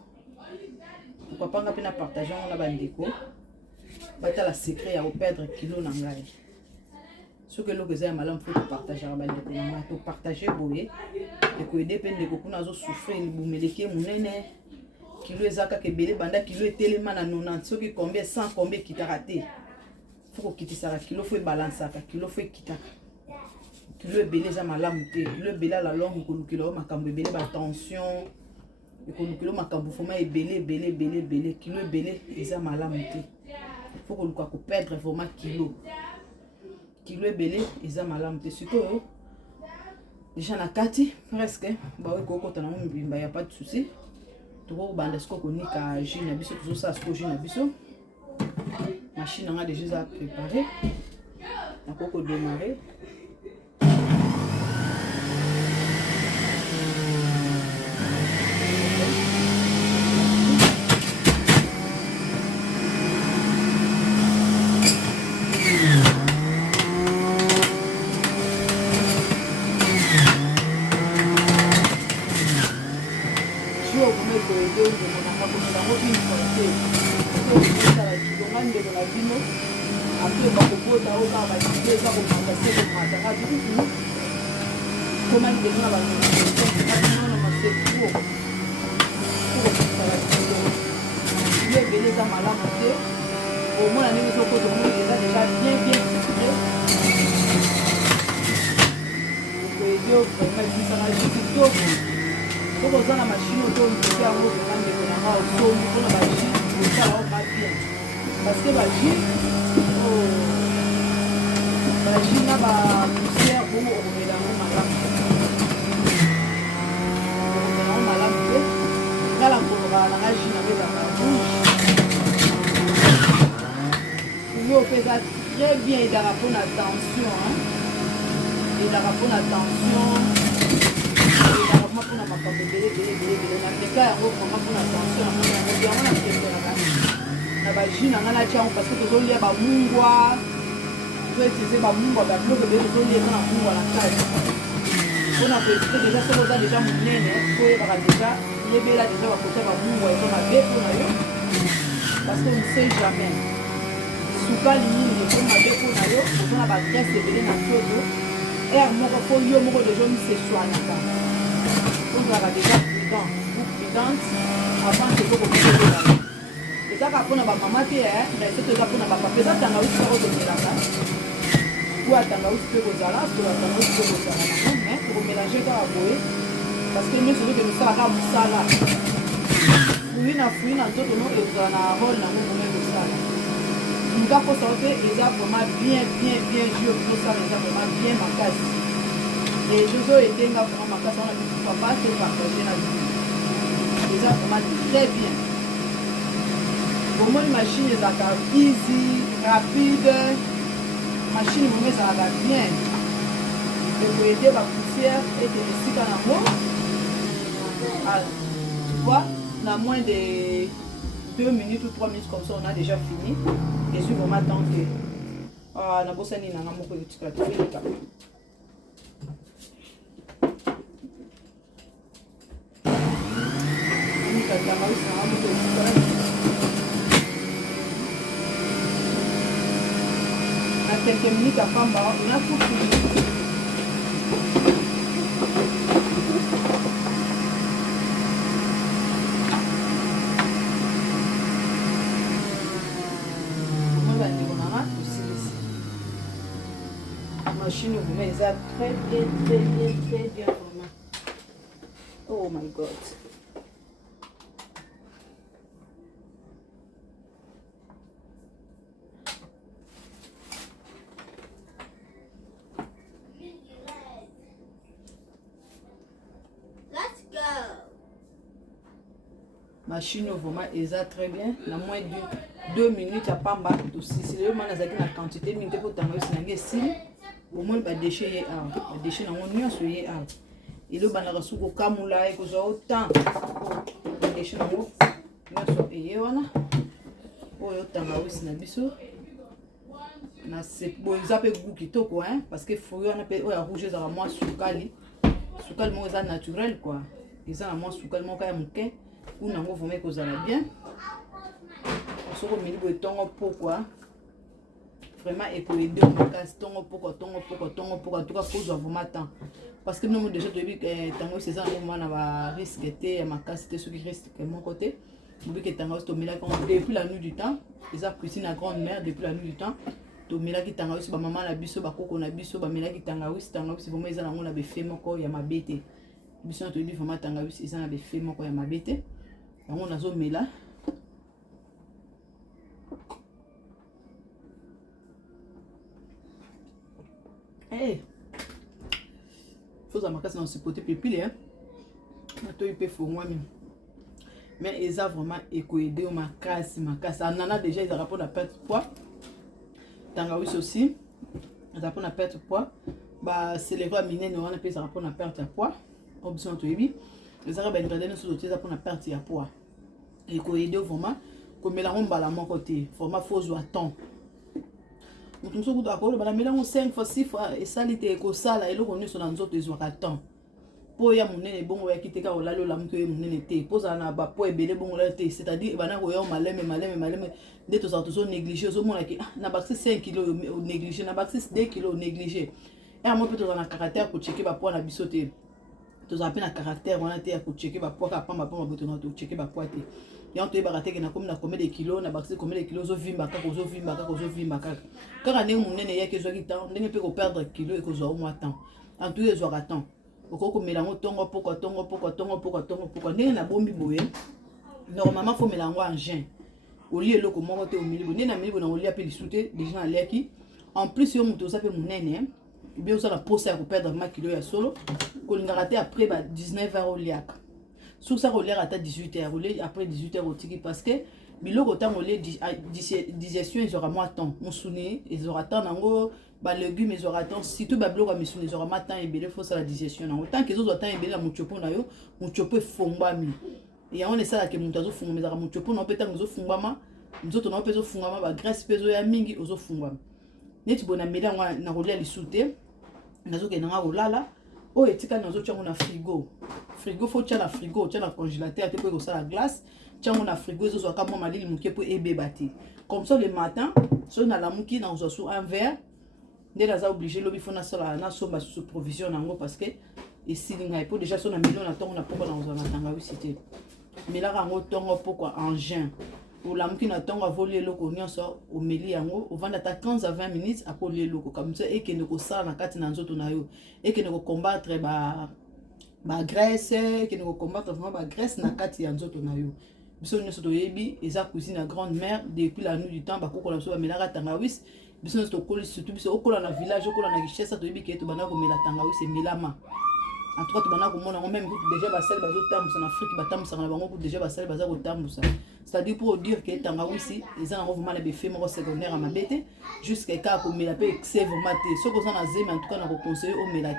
pourquoi pas nga na partager na bandeko bata la secret ya perdre kilo na ngai ce que loko za malamu faut partager na bandeko na to partager boye et ko aider pe ndeko kuna zo souffrir libumu eleke munene kilo ezaka ke bele banda kilo etelema na 90 soki combien 100 combien kitaraté. Faut quitter ça kilo faut balancer kilo faut quitter kilo ebele za malamu te kilo ebele la longue ko kilo makambo ebele ba tension ko kilo makambo foma ebele kilo ebele eza malamu te. Faut ko luka ko perdre vraiment kilo ebele eza malamu te siko déjà na kati presque ba we ko kota na mbimba ya pas de souci to ko banda sko ko nika jus na biso to ça sko jus na biso. Machine a déjà préparé. On peut démarrer. ndeko na bino après bakobota oyo kaka badide eza komata se komataka dukutu koma ndeko na banona masepo kokosala kilo yo ebele eza malamu te omona ndenge ezokota omoni eza déjà bien discipline okoyebi vraiment ebisaka kitoko soki oza na mashine otomike yango vraimen ndeko nanga osomi mpona baji osala oka bien parce que baji na bapoussière bongo okomela yango malamu okomela yango malamu te ngala koloba nanga ji nango ezaka rouge yo mpe eza très bien ezalaka mpona tension ezalaka mpona tension ezalaka mpona makambo ebele na meka yango vraimen mpona tension yango na preferaka na baji na nga natia yango parce que tozolia bamungwa tozoutilize bamungwa babiloko ebele tozolia eza na mungwa na kati mpona koesite deja soki oza deja monene koyebaka deja yebela deja bakotia bamungwa eza mabe mpona yo parce que on ne sait jamais sukali mingi eko mabe mpona yo oza na bagrese ebele na nzoto aire moko po yo moko deja omiseswanaka ozalaka deja prudente avant que tokokoelaka ezaka mpona bamama te na eseto eza mpona bapapa eza tangawisi mpe kozomelaka po atangawisi mpe kozala sola tangawisi mpe kozala nango me tokomélange kaka boye parce que nyonso ozoke mosalaka mosala fruit na nzoto no ekozala na role nango moma ekosala nga posa o te eza vraiment bien jur tosala eza vraiment bien makasi et jozo edenga vraiment makasi wana papa te partage na bino eza vraiment très bien bomoni machine ezalaka easy rapide machine moma ezalaka bien ekoyede bapoussière ete esika nango tu vois na moins de 2 minutes ou 3 minutes comme ça on a déjà fini et suis vraiment tenté na bosani nanga moko etikala tofeleka na quelques minutes apamba on a tout fini. Machine vous met ça très bien vraiment. Oh my god. Let's go. Machine vraiment est très bien. Na moins de 2 minutes à pamba tout si c'est le mana zaki na quantité minute pour tango sinange sim. Au moins ba déchet yé a ba déchet na ngoni nyonso yé a elo bana kasuko kamula e kozwa autant ba déchet na ngo nyonso yé wana oyo tanga wisi na biso na se boza pe goût kitoko hein parce que fruit wana pe oya rouge za moi sukali mo za naturel quoi eza na moi sukali mo ka muke ou nango vome kozala bien soko mili bo tongo pourquoi vraiment écoaider makasi tongo poko en tout cas kozwa vraiment temps parce que nous déjà toyebi tango c'est ça moment na ba risque te ya makasi te soki risque mon côté bobi ke tango to mila depuis la nuit du temps ils a cuisiné à grande mère depuis la nuit du temps to mila ki tango ba maman na biso ba koko na biso ba mila ki tango vraiment ils a nango na be fait moko ya mabete biso na toyebi vraiment tango ils a na be fait moko ya mabete yango nazo mila. Hey, faut avoir makasi dans ce côté pépile hein. Mato il peut faut moi même. Mais ils a vraiment écoaidé au makasi. Nana déjà ils a rapport à perte de poids. Tangawis aussi. Ils a rapport à perte de poids. Bah c'est les voies minières on a pris ça rapport à perte de poids. Option to ebi. Les arabes ingrédients sont utilisés pour la perte de poids. Écoaidé vraiment comme la romba la mon côté. Vraiment faut jouer temps. Mutu sokuta akolo bana melango 5 fois 6 fois et ça lité ko sala et le connu sur dans autres ils ont temps po ya monene bongo ya kiteka olalo la mke monene te poza na ba po ebele bongo la te c'est-à-dire bana ko yo maleme nde to sa to so négliger zo mona ki na baxi 5 kg au négliger na baxi 2 kg au négliger et moi peut-être na caractère ko checker ba po na biso te to za pe na caractère wana te ya ko checker ba po ka pamba pamba boto na to checker ba po te ya to ba rateke na comme na combien de kilos na baxi combien de kilos zo vimba ka kaka ndenge monene ya ke zo ki temps ndenge pe ko perdre kilo et ko zo au moins temps en tout cas zo attend okoko melango tongo poko ndenge na bombi boye normalement faut melango en juin oli eloko moko te omilibo ndenge na milibo na oli ape lisute déjà na leki en plus yo muto sape munene bien ça la pose ya ko perdre ma kilo ya solo kolingaka te après ba 19h oliaka sur ça oliaka ata 18h oli après 18h otiki parce que biloko tango les digestion ils aura moins temps musuni ils aura temps nango ba légumes ils aura temps surtout ba biloko misuni ils aura moins temps ebele faut ça la digestion nango tant que autres temps ebele la muchopo na yo muchopo efongbami et on esa que muto zo fungama za muchopo na peta zo fungama nzoto na pezo fungama ba graisse pezo ya mingi ozo fungama neti bona meda na rolia lisute nazo ke nanga olala o etika nazo tchango na frigo faut tcha na frigo tcha na congélateur te po ça la glace tchango na frigo zo zo kama malili muke po ebebati comme ça le matin so na la muki na zo sous un verre nde la za obligé lobi fona sala na somba sous provision nango parce que et silinga po déjà so na million na tongo na poko na zo na tanga wisite mais là rango tongo poko en juin ou la muki na tongo avoli loko nyonso o meli yango o vanda ta 15 à 20 minutes après le loko comme ça et que ne ko sala na kati na nzoto na yo et que ne ko combattre ba graisse que ne ko combattre vraiment ba graisse na kati ya nzoto na yo biso nyonso to yebi eza cuisine à grande mère depuis la nuit du temps ba koko la so ba melaka tangawis biso nyonso to koli surtout biso okola na village okola na richesse to yebi ke to bana ko mela tangawis et melama en tout cas to bana ko mona même déjà ba sel ba zo tambusa na Afrique ba tambusa na bango déjà ba sel ba za ko tambusa c'est-à-dire pour dire que tangawisi eza na vraiment na beffet moko secondaire à mabete jusqu'à ka ko mela pe excès vraiment te ce que ça na zeme en tout cas na ko conseiller au melate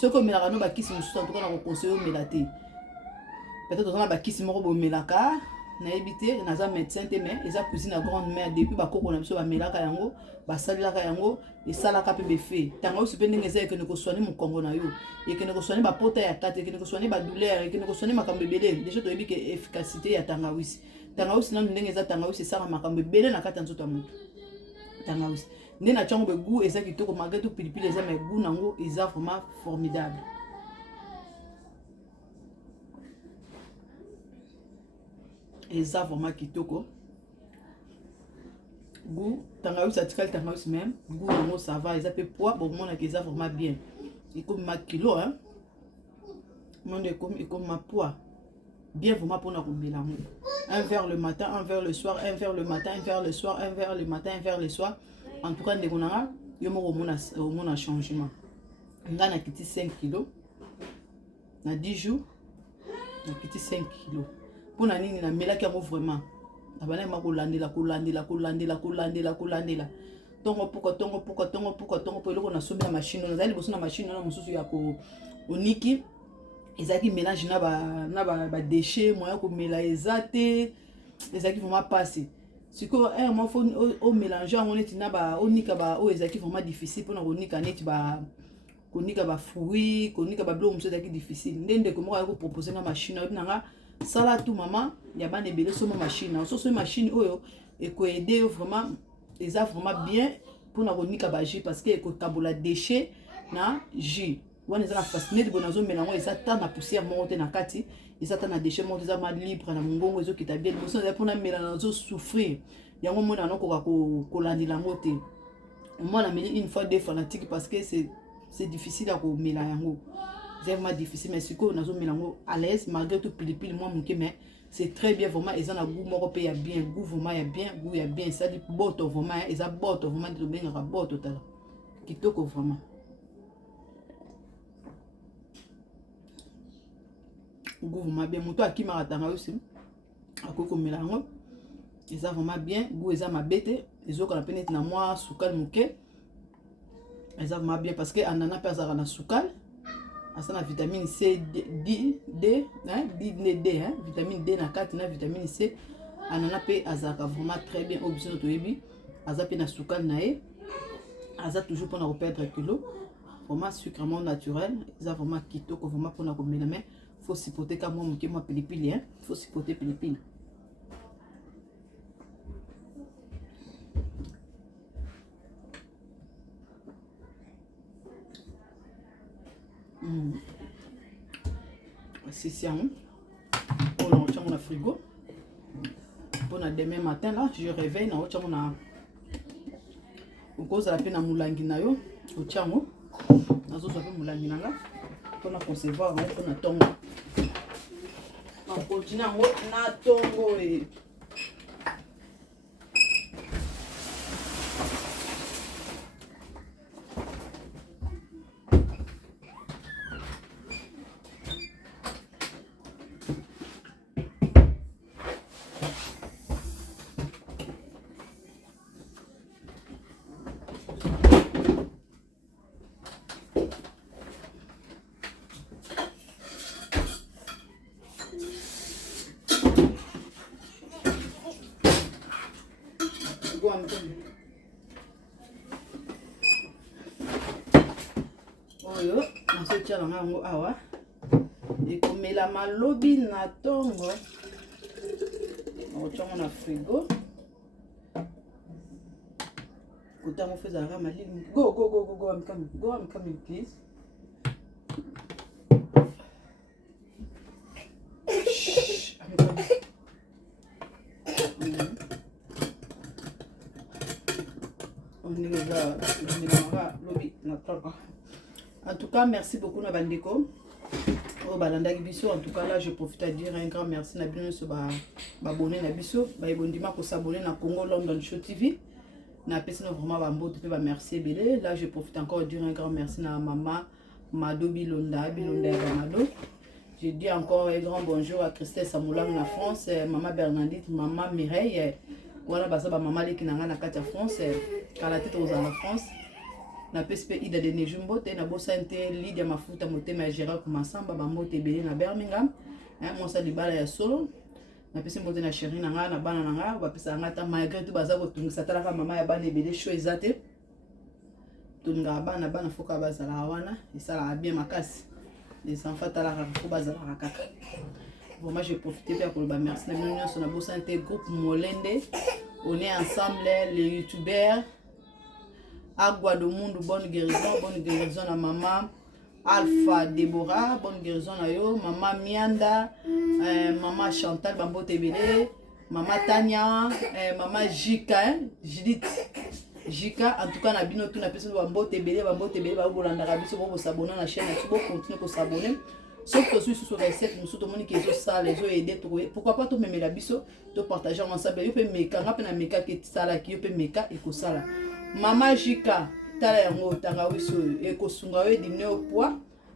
ce que melaka no ba kisi mususu en tout cas na ko conseiller au melate peut-être on a ba kisi moko bo melaka na ebité na za médecin te mais eza cuisine à grande mère depuis ba koko na biso ba melaka yango ba salilaka yango et salaka pe beffet tanga osu pe ndenge eza que ne ko soigner mon kongo na yo et que ne ko soigner ba pota ya tate que ne ko soigner ba douleur et que ne ko soigner makambo belé déjà to yebi que efficacité ya tanga wisi tanga wisi na ndenge eza tanga wisi sala makambo belé na kata nzoto amutu tanga wisi ndenge na chango be goût eza kitoko malgré tout pilipili eza mais goût nango eza vraiment formidable. Eza vraiment kitoko goût tangawis atikali tangawis même goût nango ça va eza pe poids bon mona que eza vraiment bien et comme ma kilo hein monde comme ma poids bien vraiment pour na kombela ngo un verre le matin un verre le soir un verre le matin un verre le soir un verre le matin un verre le soir en tout cas ndeko nanga yo moko mona changement nga na kiti 5 kg na 10 jours na kiti 5 kg pona nini na melaki yango vraiment abana ma kolandela tongo poko eloko na sombi na machine na zali boso na machine na mosusu ya ko oniki ezaki mélange na ba déchets moya ko mela ezate ezaki vraiment passé siko moi faut au mélanger on neti na ba onika ba o ezaki vraiment difficile pona konika neti ba konika ba fruits konika ba blo mosusu ezaki difficile ndende ko mo ko proposer na machine na nga sala tout maman ya bana ebele somo machine na so machine oyo eko aider vraiment eza vraiment bien pour na konika ba jus parce que eko kabola déchet na jus wana eza na fasciné de bonazo melango eza ta na poussière monte na kati eza ta na déchet monte eza ma libre na mongongo ezo kita bien boso eza pour na melango zo souffrir yango mona no ko landila ngote moi na meli une fois deux fanatiques parce que c'est difficile à ko mela yango c'est vraiment difficile mais siko nazo melango à l'aise malgré tout pilipili moi muke mais c'est très bien vraiment ils ont un goût moko pe ya bien goût vraiment ya bien goût ya bien ça dit boto vraiment ils a boto vraiment de bien ra boto total kitoko vraiment goût vraiment bien moto akima ratanga aussi akoko melango ils a vraiment bien goût ils a mabete les autres la peine na moi sukal muke ils a vraiment bien parce que anana pesa na sukal asa na vitamine C D hein vitamine D na kati na vitamine C anana pe azaka vraiment très bien obisino to yebi aza pe na sukal na e aza toujours pour na perdre kilo vraiment sucre naturel, ça vraiment kitoko vraiment pour na komela mais faut sipoter comme moi moké moi pilipili hein, faut sipoter pilipili. C'est ça. On a dans frigo. Pour demain matin là, je réveille na ocha na au cause la peine na mulangi na yo, ocha ngo. Nazo za pe mulangi na nga. Pour na concevoir ngo pour na tongo. Na continue ngo na tongo et oyo nazotia na yango awa ekomela malobi na tongo otia na frigo kutango fezaka malili go I'm coming please. En tout cas, merci beaucoup na bandeko. Oh balanda biso, en tout cas là je profite à dire un grand merci na bino so ba abonné na biso, ba ebondima ko s'abonner na Congo London Show TV. Na pesi no vraiment ba mbote pe ba merci belé. Là je profite encore de dire un grand merci na maman Mado Bilonda Banado. Je dis encore un grand bonjour à Christelle Samoulang na France, maman Bernadette, maman Mireille. Voilà basa ba maman leki na nga na kati ya France, kala tete aux en France. Na PSP Ida de Nejumbo te na bosante Lydia Mafuta motema ya Gérard Kumasamba ba mbote belé na Birmingham. Moi ça libala ya solo. Na pesi mbote na chérie na nga na bana na nga ba pesa ngata malgré tout baza ko tungisa talaka mama ya bana belé show ezate. Tunga bana foka bazala wana esala bien makasi. Les enfants talaka ko bazala kaka. Bon moi j'ai profité pour le merci na mignon sur na bosante groupe Molende. On est ensemble les youtubeurs. Agua do Mundo, bonne guérison à maman Alpha Deborah, bonne guérison à yo, maman Mianda, maman Chantal Bambo Tebele, maman Tania, maman Jika, Judith Jika, en tout cas na bino tout na personne Bambo Tebele, ba bolanda biso bo s'abonner na chaîne, tu peux continuer pour s'abonner. Sauf que sur recette, nous sommes tous les ça les autres aider pourquoi pas tout même la biso, de partager ensemble, yo peut meka, ngapa na meka ke sala ki yo peut meka et ko sala. Mama Jika tala yango tangawiso ekosunga we dimne au poids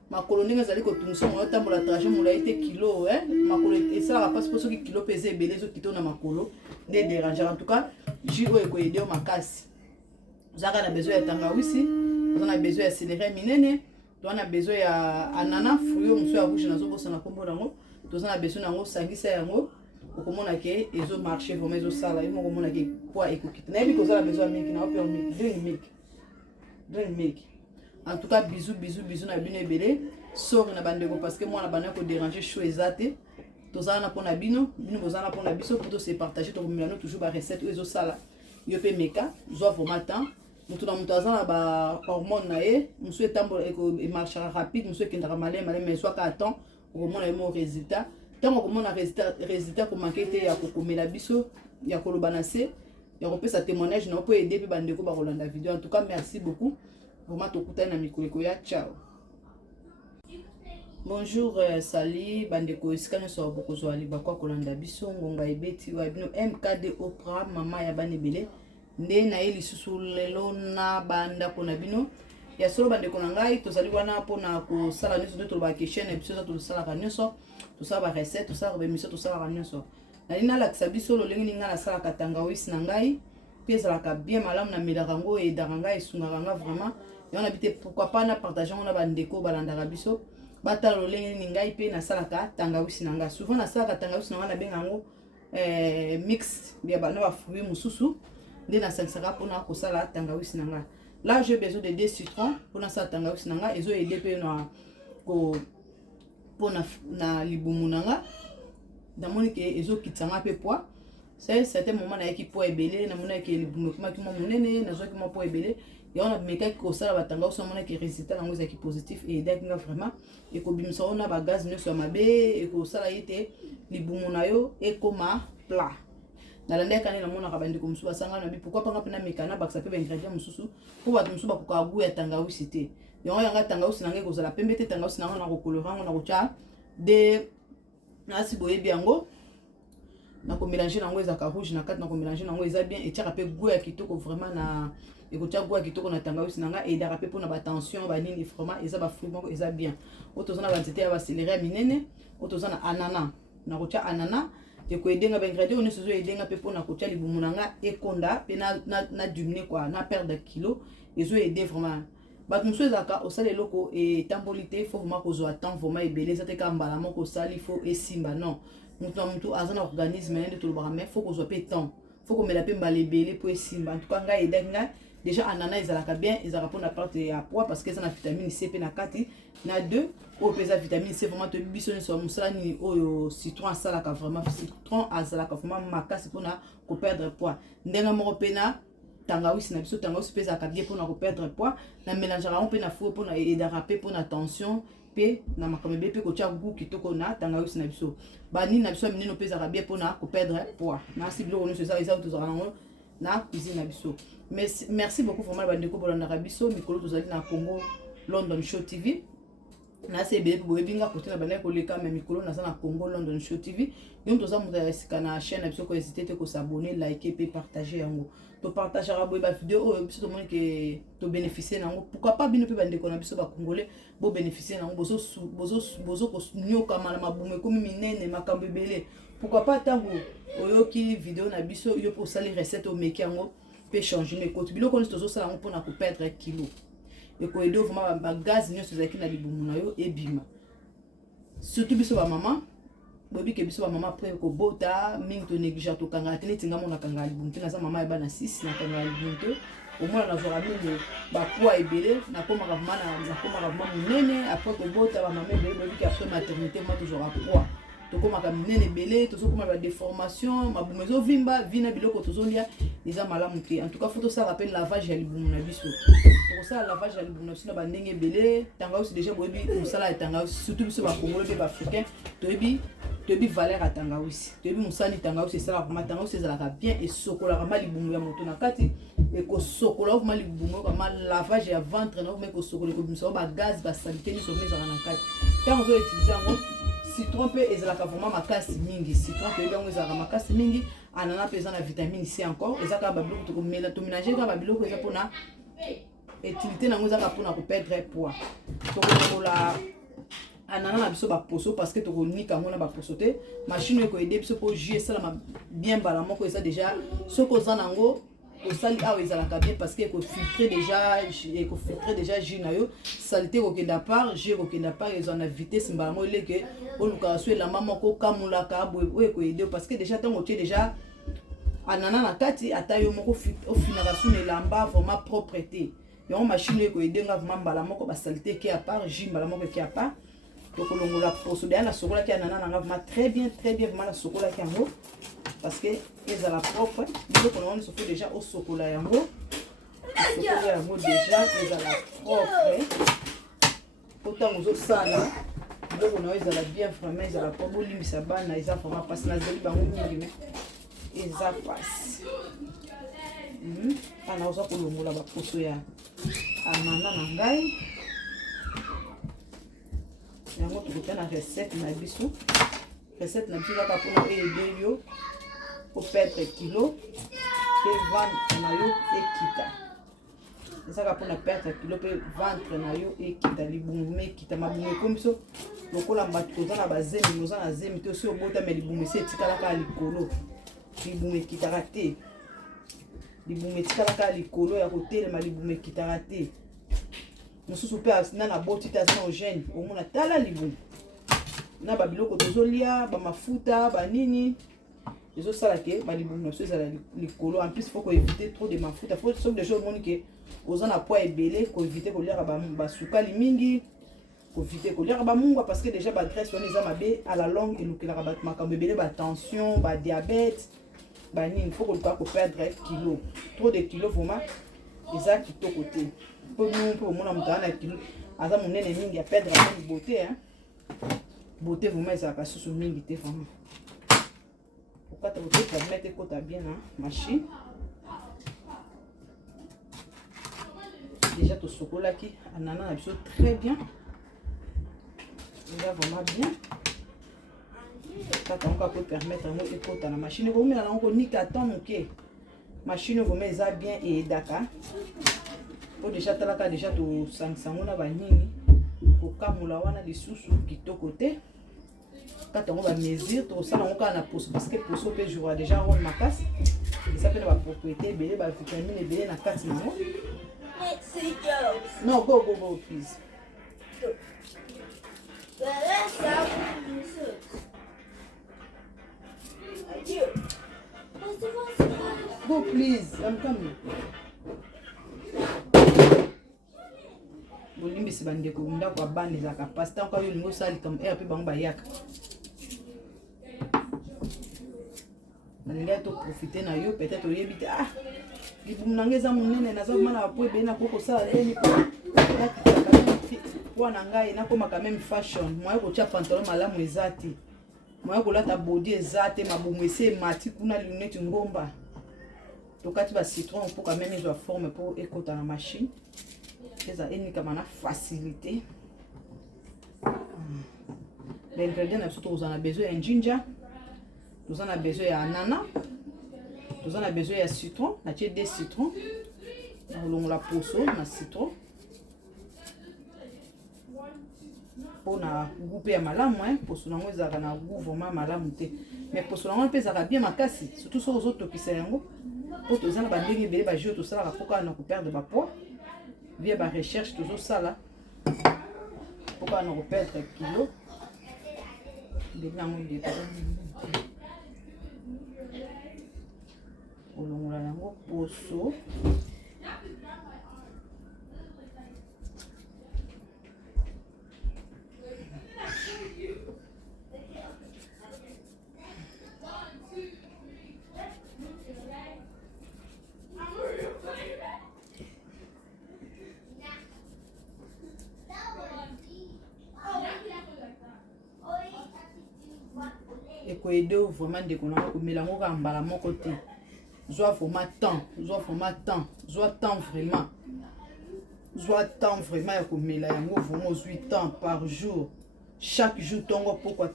makolo ndenge ezali kotungisa mo tambola trajet molai te kilo makolo esala passe pour soki kilo pese ebele zo kito na makolo de déranger en tout cas jiko ekoyede o makasi zaka na besoin ya tangawisi on a besoin ya céleri minene on a besoin ya anana fruit muso ya rouge nazo bosa na kombo nango to na besoin nango sangisa yango okomona ke ezo marcher vraiment ezo sala imo komona ke poids ekokita na yebi kozala besoin milk na ope drink milk en tout cas bisous na bino ebele sori na bandeko parce que moi na bana ko déranger chaud ezate tozala na pona bino bozala na pona biso pour se partager to komela toujours ba recette ezo sala yo pe meka zo vraiment temps mutu na mutu azala ba hormone na ye musu etambo e marchera rapide musu ekendaka malema mais soit ka temps okomona mo résultat. Tant qu'on a résultat pour manquer ya kokomela biso ya koloba na se ya kopesa témoignage na peut aider pe bandeko ba kolanda vidéo. En tout cas merci beaucoup vraiment tokutana na mikolo ya ciao. Bonjour Sali bandeko iskana so beaucoup zo ali bakwa kolanda biso ngonga ebeti wa bino MKD Oprah mama ya banebele nde na eli susu lelo na banda kona bino ya solo bandeko na ngai tozali wana pona ko sala nyonso nde toloba ke chaîne biso to sala ka nyonso to sala ba recette to sala ba émission to sala ka nyonso na lina la kisabiso lo lengi ninga na sala ka tangawisi na ngai pesa la ka bien malamu na melaka ngo e daranga esunga nga vraiment et on habite pourquoi pas na partager on a bandeko balanda biso bata lo lengi ngai pe na sala ka tangawisi na nga souvent na sala ka tangawisi na nga benga ngo mix ya bana ba fruits mususu nde na sansaka pona ko sala tangawisi na nga Là, j'ai besoin de 2 citrons pour ça tangawisi nanga. Ils ont aidé pour na libumu nanga. Dans mon que ils ont quitté un peu poids. C'est certain moment na qui poids ébélé, na mon que libumu kuma qui m'a monene, na zo qui m'a poids ébélé. Et on a meka qui ça la tangawisi mon que résultat nango qui positif et aider nga vraiment et ko bimisa on a ba gaz ne soit mabe et ko ça la yete libumu na yo et koma plat. Na lande kana na mona kabandi ko musuba sanga na bi pourquoi pas ngapena mekana baksa pe ingrédients mususu pour ba musuba ko ka goût ya tangawisi te yo yanga tangawisi nange ko zala pembe te tangawisi nango na ko colorant na ko cha de na si boye biango na ko mélanger nango ezaka rouge na kati na ko mélanger nango eza bien et tia pe goût ya kitoko vraiment na et ko tia goût ya kitoko na tangawisi nanga et da rapé pour na ba tension ba nini vraiment eza ba fruit moko eza bien otozana ba nzete ya ba céleri minene otozana anana na ko tia anana et ko edenga ba ingrédients on se zo edenga pe pona ko tia libumu nanga ekonda pe na diminuer quoi na perdre kilo et zo aider vraiment ba muso ezaka osala loko et tambolité faut vraiment ko zo attend vraiment ebele ça te ka mbala moko sali faut esimba non mutu azana organisme ne tout le bras mais faut ko zo pe temps faut ko mela pe mbala ebele pour esimba en tout cas nga edenga déjà anana ezalaka bien ezalaka pour na perte ya poids parce que ça na vitamine C pe na kati na 2 au pesa vitamine C vraiment te bisone sur musala ni o citron asalaka vraiment citron azalaka vraiment makasi pour na ko perdre poids ndenga moko pe na tangawisi na biso tangawisi pesa ka bien pour na ko perdre poids na mélange ra on pe na fou pour na aider rapper pour na tension pe na makambe pe ko tia goût kitoko na tangawisi na biso bani na biso mineno pesa ka bien pour na ko perdre poids na sibilo on se ça ils autres nango na cuisine na biso. Merci beaucoup vraiment bandeko bolanda biso mikolo tozali na Congo London Show TV. Na se bebe boyebinga côté na bana ko leka mais mikolo na na Congo London Show TV. Yo toza muta sika na chaîne na biso ko hésiter te ko s'abonner, liker pe partager yango. To partagera boye ba vidéo biso to moni ke to bénéficier nango. Pourquoi pas bino pe bandeko na biso ba congolais bo bénéficier nango bozo ko nyoka mala mabume komi minene makambe belé. Pourquoi pas tango oyoki vidéo na biso yo pour salir recette au mekiango peut changer mes côtés bilo connait tozo sala pour na ko perdre kilo et ko aider vraiment ba gaz nyonso zaki na libumu na yo ebima surtout biso ba maman bobi ke biso ba maman après ko bota mingi to négliger to kanga tene tinga mona kanga libumu tena za maman eba na 6 na kanga libumu te au moins na jora mingi ba poids ebele na koma vraiment na koma vraiment munene après ko bota ba maman ebele bobi ke après maternité moi toujours à poids tokoma ka minene belé tozokoma ba déformation mabumezo vimba vina biloko tozolia eza malamu te en tout cas faut ça rappelle lavage ya libumu na biso pour ça lavage ya libumu na biso na ba ndenge belé tanga aussi déjà boyebi musala ya tanga surtout biso ba congolais be ba africain toyebi valeur ya tanga aussi toyebi musani tanga aussi ça la tanga aussi ezalaka bien et sokola ka libumu ya moto na kati et ko sokola ko libumu ka lavage ya ventre na ko me ko sokola ko biso ba gaz ba salité ni so meza na kati tant on utiliser ngo citron pe ezalaka vraiment makasi mingi citron pe yango ezalaka makasi mingi anana pe na vitamine C encore ezaka ba biloko to mela to mélanger ka ba biloko eza pona utilité nango ezaka pona ko perdre poids to ko la anana na biso ba poso parce que to ko nika ngona ba poso te machine ko aider biso pour jouer ça bien bala moko eza déjà soko za nango au sali a ezalaka bien parce que ko filtrer déjà jus na yo salité ko kenda part jus ko kenda part ils en a vitesse mbala mo ile que on ka so la maman ko kamula ka boye ko aider parce que déjà tango tu déjà anana na kati ata yo moko au finalisation ne lamba vraiment propreté yo machine ko aider nga vraiment mbala moko ba salité qui à part jus mbala moko qui à part donc on la poso de la sokola qui anana na vraiment très bien vraiment la sokola qui en haut parce que ils ont la propre donc on se fait déjà au chocolat yango déjà ils ont la propre autant aux autres ça là donc on a ils ont la bien vraiment ils ont la propre limisa bana ils ont vraiment passe na zeli bango mingi ils ont passe ana oza ko longola ba poso ya amana na ngai yango tukutana na recette na biso kaka pour aider yo pour perdre kilo et ventre na yo ekita ezaka pour na perdre kilo pe ventre na yo ekita libumu ekita mabumu comme ça lokola mbatu koza na bazemi noza na zemi te so bota me libumu se tikalaka likolo libumu ekitaka te libumu etikalaka likolo ya kotelema libumu ekitaka te mosusu pe asina na boti te azana ogène omona tala libumu na ba biloko tozolia ba mafuta ba nini Les autres ça que ba libumu so ça les colo en plus faut qu'on éviter trop de mafuta faut sauf des choses monique aux en a poids ébélé qu'on éviter ko lire ba sukali mingi ko éviter ko lire ba munga parce que déjà ba graisse on les a mabé à la longue et lukela ba makambo ébélé ba tension ba diabète ba ni il faut qu'on pas perdre kilo trop de kilos vraiment ça qui to côté pour nous pour mon amtana kilo aza monene mingi à perdre la beauté hein beauté vraiment ça passe sur mingi té vraiment pourquoi tu veux permettre que tu as bien hein machine déjà ton chocolat qui ananas absolument très bien déjà vraiment bien ça on peut permettre moi écoute la machine vous met là on ni carton OK machine vous met ça bien et daka pour déjà talaka déjà to sangsangona ba nini ko kamula wana lisusu kitoko te quand on va mesure tout ça on a pose parce que pour ça peut jouer déjà on ma casse et ça peut la propriété belé ba vitamine belé na carte non non go please go please I'm coming bolimbi si bandeko ndako abandi za capacité encore yo lingo sali comme et puis bango bayaka nalinga to profiter na yo peut-être oyebi te ah libumu nange za munene naza mana po ebe na koko sala leni po na ngai na koma quand même fashion moi ko tia pantalon malamu ezati moi ko lata body ezate mabumu ese mati kuna lunette ngomba tokati ba citron pour quand même ils doivent forme pour écouter la machine ça uniquement la facilité les ingrédients surtout vous en avez besoin de ginger vous en avez besoin d'ananas vous en avez besoin de citron na tie des citrons on la poso na citron pour na goût ya malamu hein poso nango ezaka na goût vraiment malamu te mais poso nango pe ezaka bien makasi surtout sur aux autres qui c'est yango pour tous en bandeli belé ba jeu tout ça la pourquoi on perdre ba poids via ba recherche toujours ça là pourquoi on perdre kilo bien de olongola yango poso et que aider vraiment de qu'on a comme mélange en bala mon côté soit vraiment ya komela yango vraiment 8 ans par jour chaque jour tongo pourquoi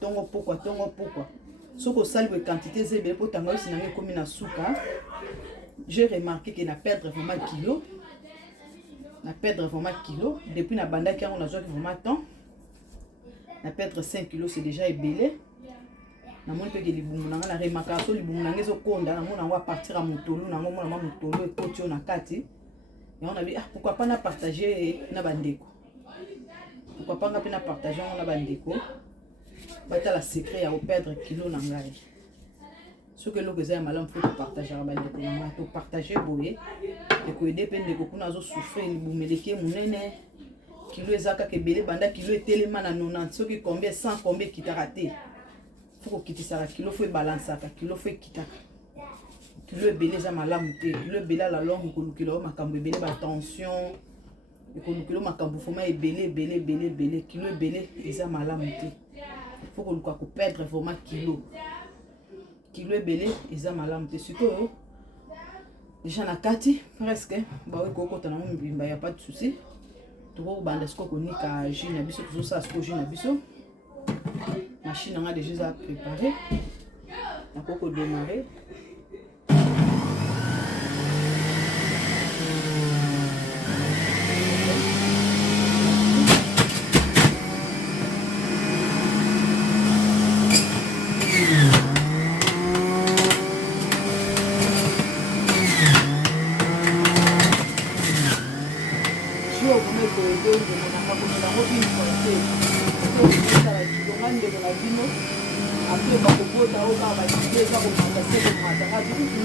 ce que ça le quantité zebe pour tango sinanga comme na suka j'ai remarqué que na perdre vraiment kilo depuis na banda qui on a joué vraiment temps na perdre 5 kilos c'est déjà ébélé na moni pe ke libumu nanga na remarqué so libumu nanga zo konda na mona wa partir à motolo na mona motolo et potio na kati et on a dit ah pourquoi pas na partager na bandeko pourquoi pas na partager na bandeko bata la secret ya perdre kilo na ngai ce que l'oka za malamu faut partager na bandeko na to partager boye et ko aider pe ndeko kuna zo souffrir libumu leke munene kilo ezaka ke belé banda kilo etelema na 90 soki combien 100 combien kitaraté faut quitter ça kilo faut balancer ka kilo faut quitter kilo belé za malamu te kilo belé la longue ko kilo makambo belé ba tension et ko kilo makambo foma e belé kilo belé eza malamu te faut ko perdre vraiment kilo belé eza malamu te surtout déjà na kati presque ba we ko kota na mbimba ya pas de souci to ko banda sko ko nika jina biso to ça sko jina biso machine a déjà préparé on peut démarrer après bakobota oyo kaka badide eza komata se komatanga dukutu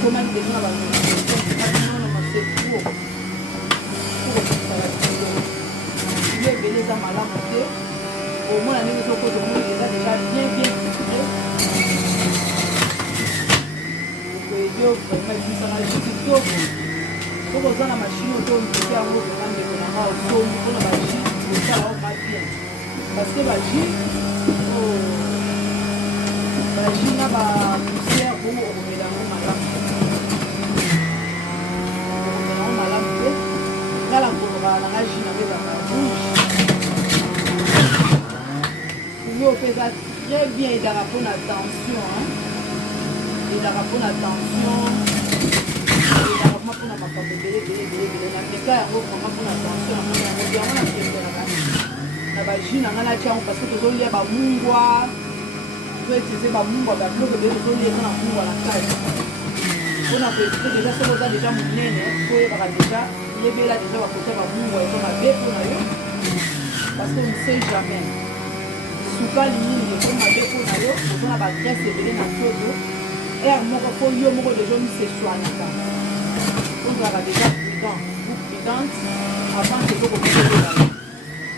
komani deja na banono masepo yo ebele eza malamu te omona ndenge sokota omoni eza deja bien filtré okoyebi vraiment ebisaka kitoko soko oza na mashine oto mbisi yango vraimen ndeko nanga osomi mpona baji osala oma bien parce que baji na bapoussière bongo okomela yango malamu te ngala koloba nanga ji nango ezaka rouge yo mpe eza très bien ezalaka mpona tension ezalaka mpona tension ezalaka mpona makambo ebele na meka yango vraimen mpona tension namona yango yango na preferaka na baji nanga natia yango parce que tozolia bamungwa tozoutilize bamungwa babiloko ebele tozolia eza na mungwa na kati mpona koexplike deja soki oza deja monene koyebaka deja yebela deja bakotia bamungwa eza mabe mpona yo parce que on ne sait jamais sukali mingi eko mabe mpona yo oza na bagrese ebele na toto aire moko po yo moko deja miseswanaka ozalaka deja prudente avant que tokokokolela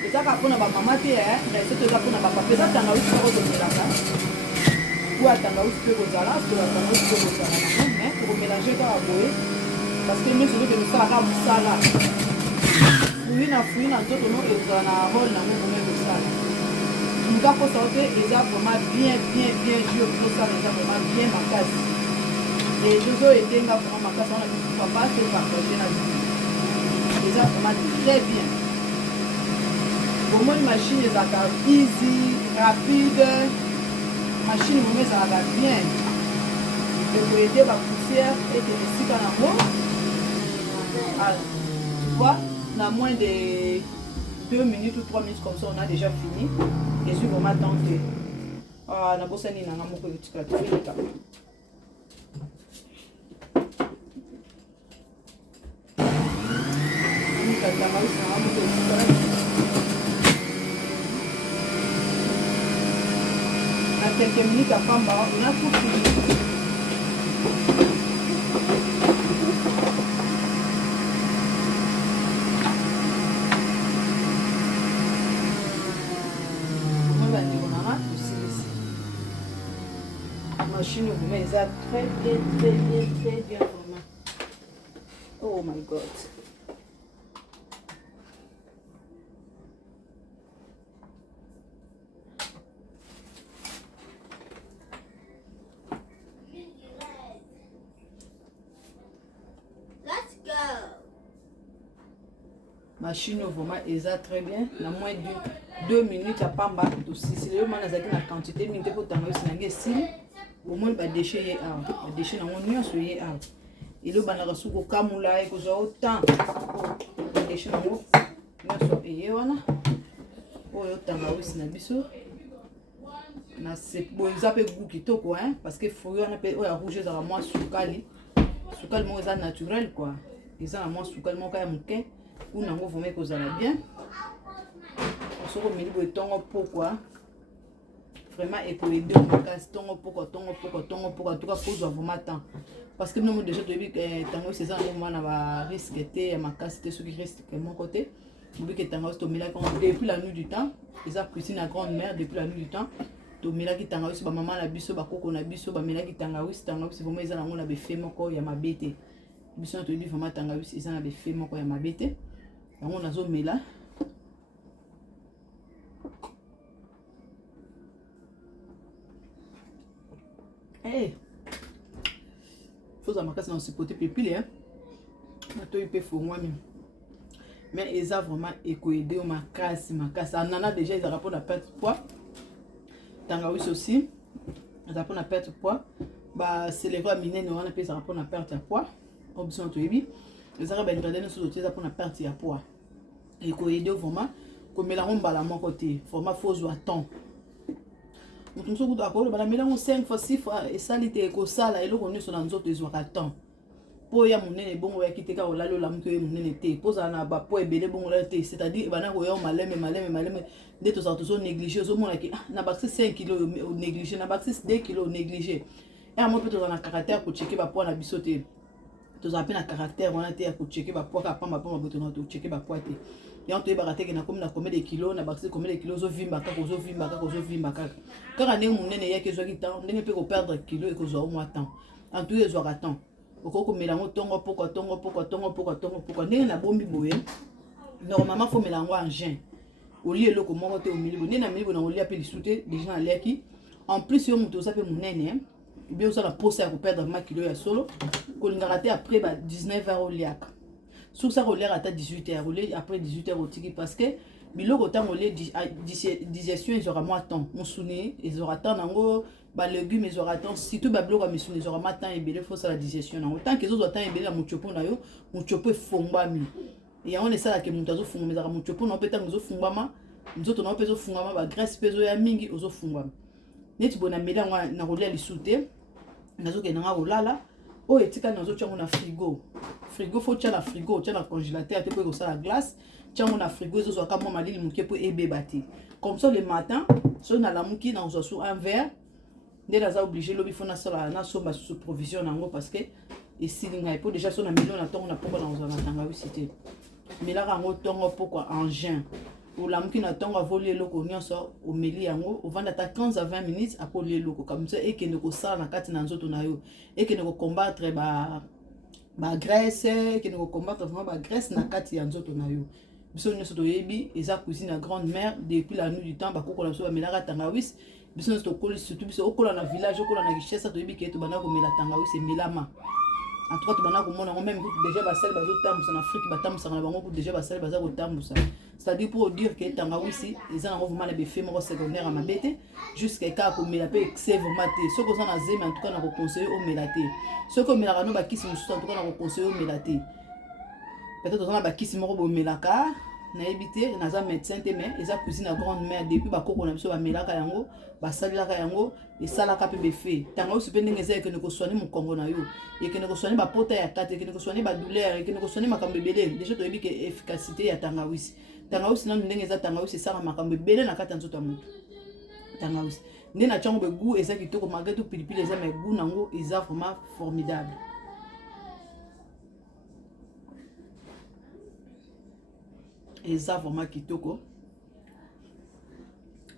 ezaka mpona bamama te na eseto eza mpona bapapa eza tangawisi mpe kozomelaka po atangawisi mpe kozala sola tangawisi mpe kozala nango me tokomélange kaka boye parce que nyonso soki tosalaka mosala fruit na nzoto no ekozala na role nango mome kosala nga mposa o te eza vraiment bien jur tosala eza vraiment bien makasi ezozo edenga vraiment makasi wana papa te partage na vie eza vraiment très bien bomoni machine ezalaka easy rapide machine mome ezalaka bien ekoyede bapoussière ete esika nango tu vois na moins de 2 minutes ou 3 minutes comme ça on a déjà fini et suis vraiment tenté na bosani nanga moko etikala tofeleka na quelques minutes apamba on a tout fini. Machine mais ça très bien vraiment. Oh my god. Let's go. Machine vraiment eza très bien na moins de 2 minutes à pamba to sisile yo mana zaki na quantité mingi pour tango sinange sile au moins ba déchet ye a ba déchet na ngoni nyonso ye a ilo bana kasuko kamula e kozwa autant ba déchet na ngo nyonso ye wana oyo tango sina biso na se boza pe goût kitoko hein parce que fruit wana pe oya rouge za moi sukali mo za naturel quoi ils ont moi sukali mo ka muke ou nango vome kozala bien soko meli boye tongo pokwa vraiment ekoyede makasi tongo pokwa en tout cas kozwa vraiment temps parce que nous déjà toyebi tango c'est ça nango na ba risque te ya makasi te soki risque moko te bobi ke tango tomelaki depuis la nuit du temps eza cuisine à grande mère depuis la nuit du temps tomelaki tangawizi bamama na biso bakoko na biso bamelaki tangawizi vraiment eza nango na befe moko ya mabe te biso na toyebi vraiment tangawizi eza na befe moko ya mabe te yango nazomela faut makasi na sipote pepile hein natoyi pe fongwami mais eza vraiment ekoyede o makasi anana déjà ezaka mpona perte poids tangawizi aussi ezaka mpona perte poids baseleva minene wana mpe ezaka mpona perte ya poids o biso na toyebi ezaka baingrédient nyonso totie eza mpona perte ya poids ekoyede vraiment komela yango mbala moko te vraiment faut ozwa temps moto mosusu kutu akoloba namela yango 5 fois 6 fois esali te ekosala eloko nyonso na nzoto ezwaka temps po ya monene bongo ya kiteka olalo la mke monene te poza na ba po ebele bongo la te c'est-à-dire bana ko yo maleme nde to sa to so négliger zo mona ki na baxi 5 kg négliger na baxi 2 kg négliger et moi peut-être na caractère ko checker ba po na biso te to za pe na caractère wana te ya ko checker ba po ka pamba pamba boto na to checker ba po te ya to ba rateke na comme na combien de kilos na baxi combien de kilos zo vimba ka kaka ndenge monene ya ke zo ki temps ndenge pe ko perdre kilo et ko zo au moins temps en tout zo attend okoko melango tongo poko ndenge na bombi boye normalement faut melango en juin oli eloko moko te omilibo ndenge na milibo na oli ape lisute déjà na leki en plus yo muto sape munene bien ça la pose ya ko perdre ma kilo ya solo ko lingaka te après ba 19h oliaka sur ça oliaka ata 18h oli après 18h otiki parce que biloko tango li digestion ils aura moins temps musuni ils aura temps nango ba légumes ils aura temps surtout ba biloko misuni ils aura moins temps ebele faut ça la digestion nango tant que zo temps ebele na muchopo na yo muchopo efombami et on esa la ke muto zo fungama za muchopo na peta zo fungama nzoto na pezo fungama ba graisse pezo ya mingi ozo fungama neti bona mela na rolia lisute nazo ke nanga olala o etika nazo tchango na frigo faut tcha na frigo tcha na congélateur te po ça la glace tchango na frigo zo zo kama malili muke po ebebati comme ça le matin so na la muki na zo sur un verre nde la za obligé lobi fona sala na somba sous provision nango parce que et silinga po déjà so na million na tongo na poko na zo na tanga wisite mela rango tongo poko en juin ou la muki na tongo avoli eloko nyonso omeli yango ovanda ta 15 à 20 minutes apoli eloko comme ça et que ne ko sala na kati na nzoto na yo et que ne ko combattre ba graisse que ne ko combattre vraiment ba graisse na kati ya nzoto na yo biso nyonso toyebi eza cuisine ya grande mère depuis la nuit du temps bakoko na so bamelaka tangawisi biso nyonso tokoli surtout biso okola na village okola na richesse toyebi ke tobanda komela tangawisi emelama en tout cas tobanda komona même déjà basali bazotambusa na Afrique batambusaka na bango déjà basali baza kotambusa c'est-à-dire pour dire que tangawisi eza nango vraiment na beffet moko secondaire à mabete jusqu'à ka komela pe excès vraiment te soko oza na zeme en tout cas na koconseiller omela te soko omelaka no bakisi mosusu en tout cas na koconseiller omela te peut-être oza na bakisi moko bomelaka nayebi te naza médecin te mais eza cuisine ya grande mère depuis bakoko na biso bamelaka yango basalelaka yango esalaka mpe befe tangawisi mpe ndenge eza ekende kosoigne mokongo na yo ekende kosoigne bapota ya kate ekende kosoigne badouleur ekende kosoigne makambo ebele déjà toyebi ke efficacité ya tangawisi nanu ndenge eza tangawisi esala makambo ebele na kati ya nzoto ya moto tangawisi nde na tiango goût eza kitoko malgré tout pilipili eza mais goût nango eza vraiment formidable eza vraiment kitoko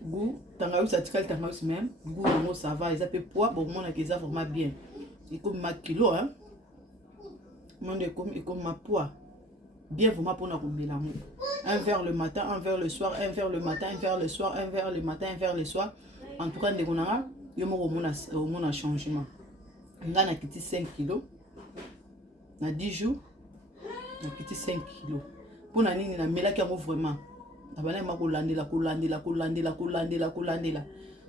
goût tangawisi atikali tangawisi même goût nango ça va eza pe poids bomona ke eza vraiment bien ekomi ma kilo hein monde ekomi ma poids bien vraiment pour na komela yango un verre le matin un verre le soir un verre le matin un verre le soir un verre le matin un verre le soir en tout cas ndeko nanga yo moko omona changement nga na kiti 5 kg na 10 jours na kiti 5 kg pona nini na melaki yango vraiment abana ma kolandela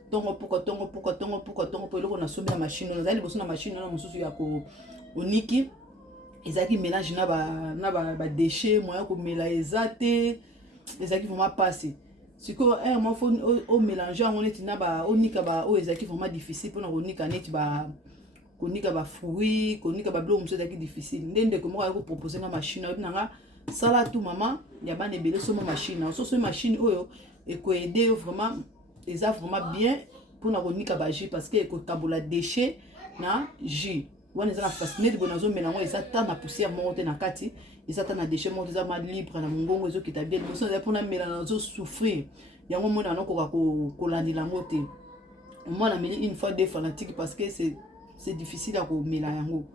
tongo poko eloko na sombi na machine na zali boso na machine na mosusu ya ko oniki ezaki mélange na ba déchets moya ko mela ezate ezaki vraiment passé siko moi faut au mélanger on est na ba onika ba o ezaki vraiment difficile pona konika net ba konika ba fruits konika ba blo mosusu ezaki difficile ndende ko mo ko proposer na machine na nga sala tout maman ya bana ebele somo machine na so machine oyo eko aider vraiment eza vraiment bien pour na konika ba jus parce que eko tabola déchet na jus wana eza na fascinate bona zo melango eza ta na poussière moko te na kati eza ta na déchet moko eza ma libre na mongongo ezo kita bien boso eza pona melana zo souffrir yango mona no koka ko landila ngote moi na meli une fois deux fanatiques parce que c'est difficile à ko mela yango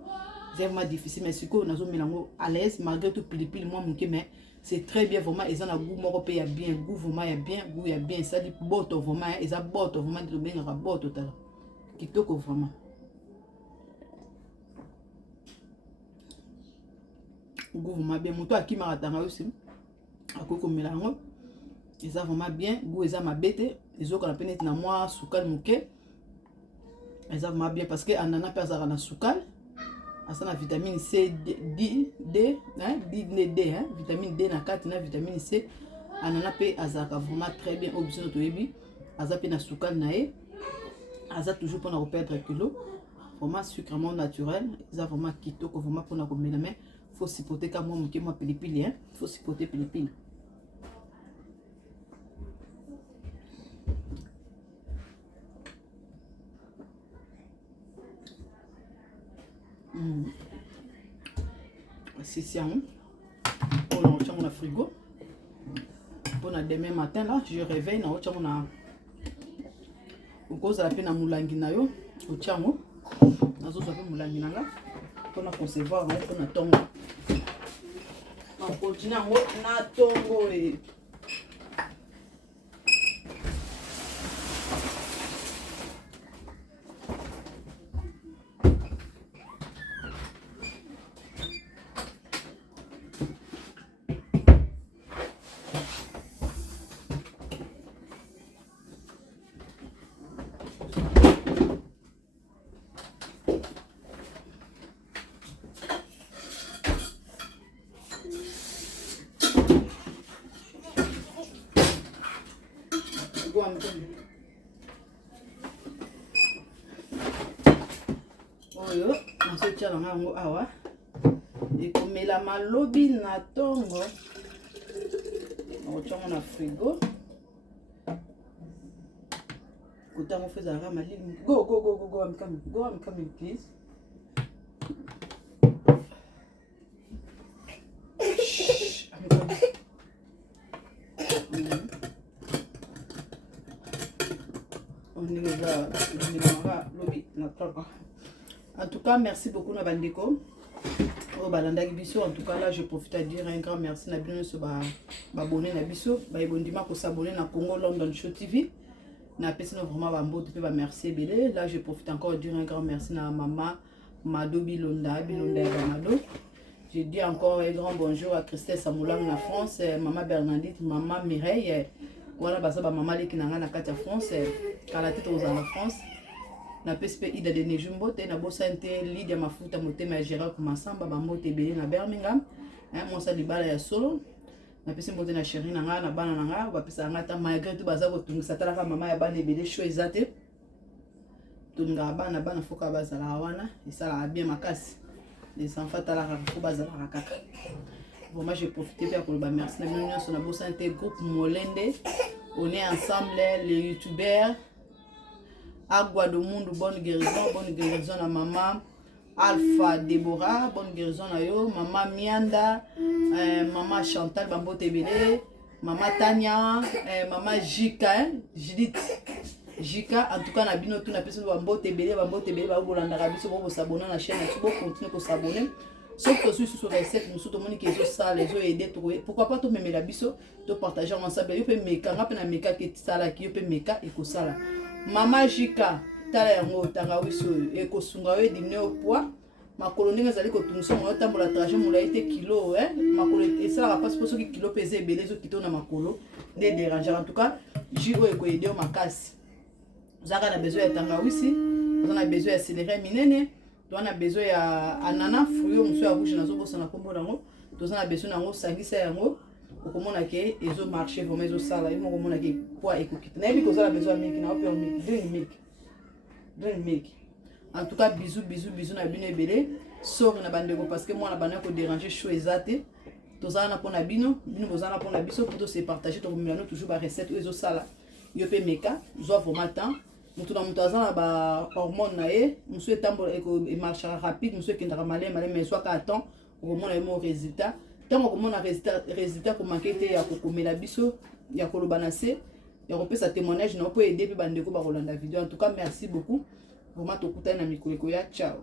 c'est vraiment difficile mais siko nazo melango à l'aise malgré tout pilipili moi muke mais c'est très bien vraiment eza na goût moko pe ya bien goût vraiment ya bien goût ya bien ça dit boto vraiment eza boto vraiment de benga boto tala kitoko vraiment goût vraiment bien moto akimaka tangawisi akoki komela yango eza vraiment bien goût eza mabete ezokola pe neti na mwa sukali moke eza vraiment bien parce que anana mpe azalaka na sukali asa na vitamine C D hein vitamine D na kati na vitamine C anana pe azalaka vraiment très bien oyo biso toyebi aza pe na sukali na ye aza toujours mpona koperdre kilo vraiment sucrement naturel. Ils ont vraiment quitté, vraiment pour la combiner. Mais il faut sipoter comme moi, moi, pilipili, hein. Il faut sipoter pilipili. C'est ça, hein. On a dans le frigo. Pour demain matin, là, je réveille, on a au cause de la peine à moulangi na yo au tchango nazo za pe moulangi na nga pour concevoir na pour na tongo on continue na tongo et oyo nazotia na yango awa ekomela malobi na tongo nakotiango na frigo kotango mpe ezalaka malili go I'm coming please. En tout cas, merci beaucoup na bandeko. Oh balanda biso, en tout cas là je profite à dire un grand merci na bino so ba abonné na biso, ba ebondima ko s'abonner na Congo London Show TV. Na pesi no vraiment ba mbote pe ba merci belé. Là je profite encore de dire un grand merci na maman Mado Bilonda Banado. Je dis encore un grand bonjour à Christelle Samoulang na France, maman Bernadette, maman Mireille. Voilà basa ba maman leki na nga na kati ya France, kala tete aux en France. Na PSP Ida de Nejumbo, na bosante Lydia Mafuta motema ya Gérard Kumasamba bambote belé na Birmingham. Moi ça libala ya solo. Na pesi mbote na chérie na nga na bana na nga, ba pesa ngata malgré tout baza kotungisa talaka mama ya bana belé show ezate. Tunga bana foka bazala wana, esala bien makasi. Les enfants talaka ko bazala kaka. Bon moi j'ai profité pour le merci na mignon sur na bosante groupe Molende. On est ensemble les youtubeurs. Agua do Mundo, bonne guérison à maman Alpha Deborah, bonne guérison à yo, maman Mianda, maman Chantal Bambo Tebele, maman Tania, maman Jika, Judith Jika, en tout cas na bino tout na personne Bambo Tebele ba bolanda biso bo s'abonner na chaîne, tu peux continuer ko s'abonner. Sauf que sur recette nous tout le monde qui est ça les autres aider trouver. Pourquoi pas tout même la biso, to partager ensemble, yo peut meka, ngapa na meka ki sala ki yo peut meka et ko sala. Mama Jika tala yango tanga wiso e ko sunga we dimne au poids makolo ndenge zali ko tungso mo tambola trajet mo laite kilo makolo et ça va pas supposé que kilo peser belé zo kito na makolo de déranger en tout cas jiro e ko aider au makasi zaka na besoin ya tanga wisi on a besoin ya céleri minene on a besoin ya anana fruit muso ya rouge na zo bosa na kombo nango to a besoin nango sangisa yango okomona ke ezo marché vraiment ezo sala imo komona ke poids ekokita na yebi kozala besoin milk na ope milk drink milk. En tout cas bisous na bino ebele sori na bandeko parce que moi na bana ko déranger chaud ezate tozala na pona bino bozala na pona biso pour se partager to milano toujours ba recette ezo sala yo pe meka zo vraiment temps mutu na mutu azala ba hormone na ye musu etambola e marche rapide musu ekendaka malé mais soit ka temps okomona mo résultat. Tant qu'on a résultat pour manquer ya kokomela biso ya koloba na se ya kopesa témoignage na po aider pe bandeko ba kolanda vidéo. En tout cas merci beaucoup vraiment tokutana na mikolo ya ciao.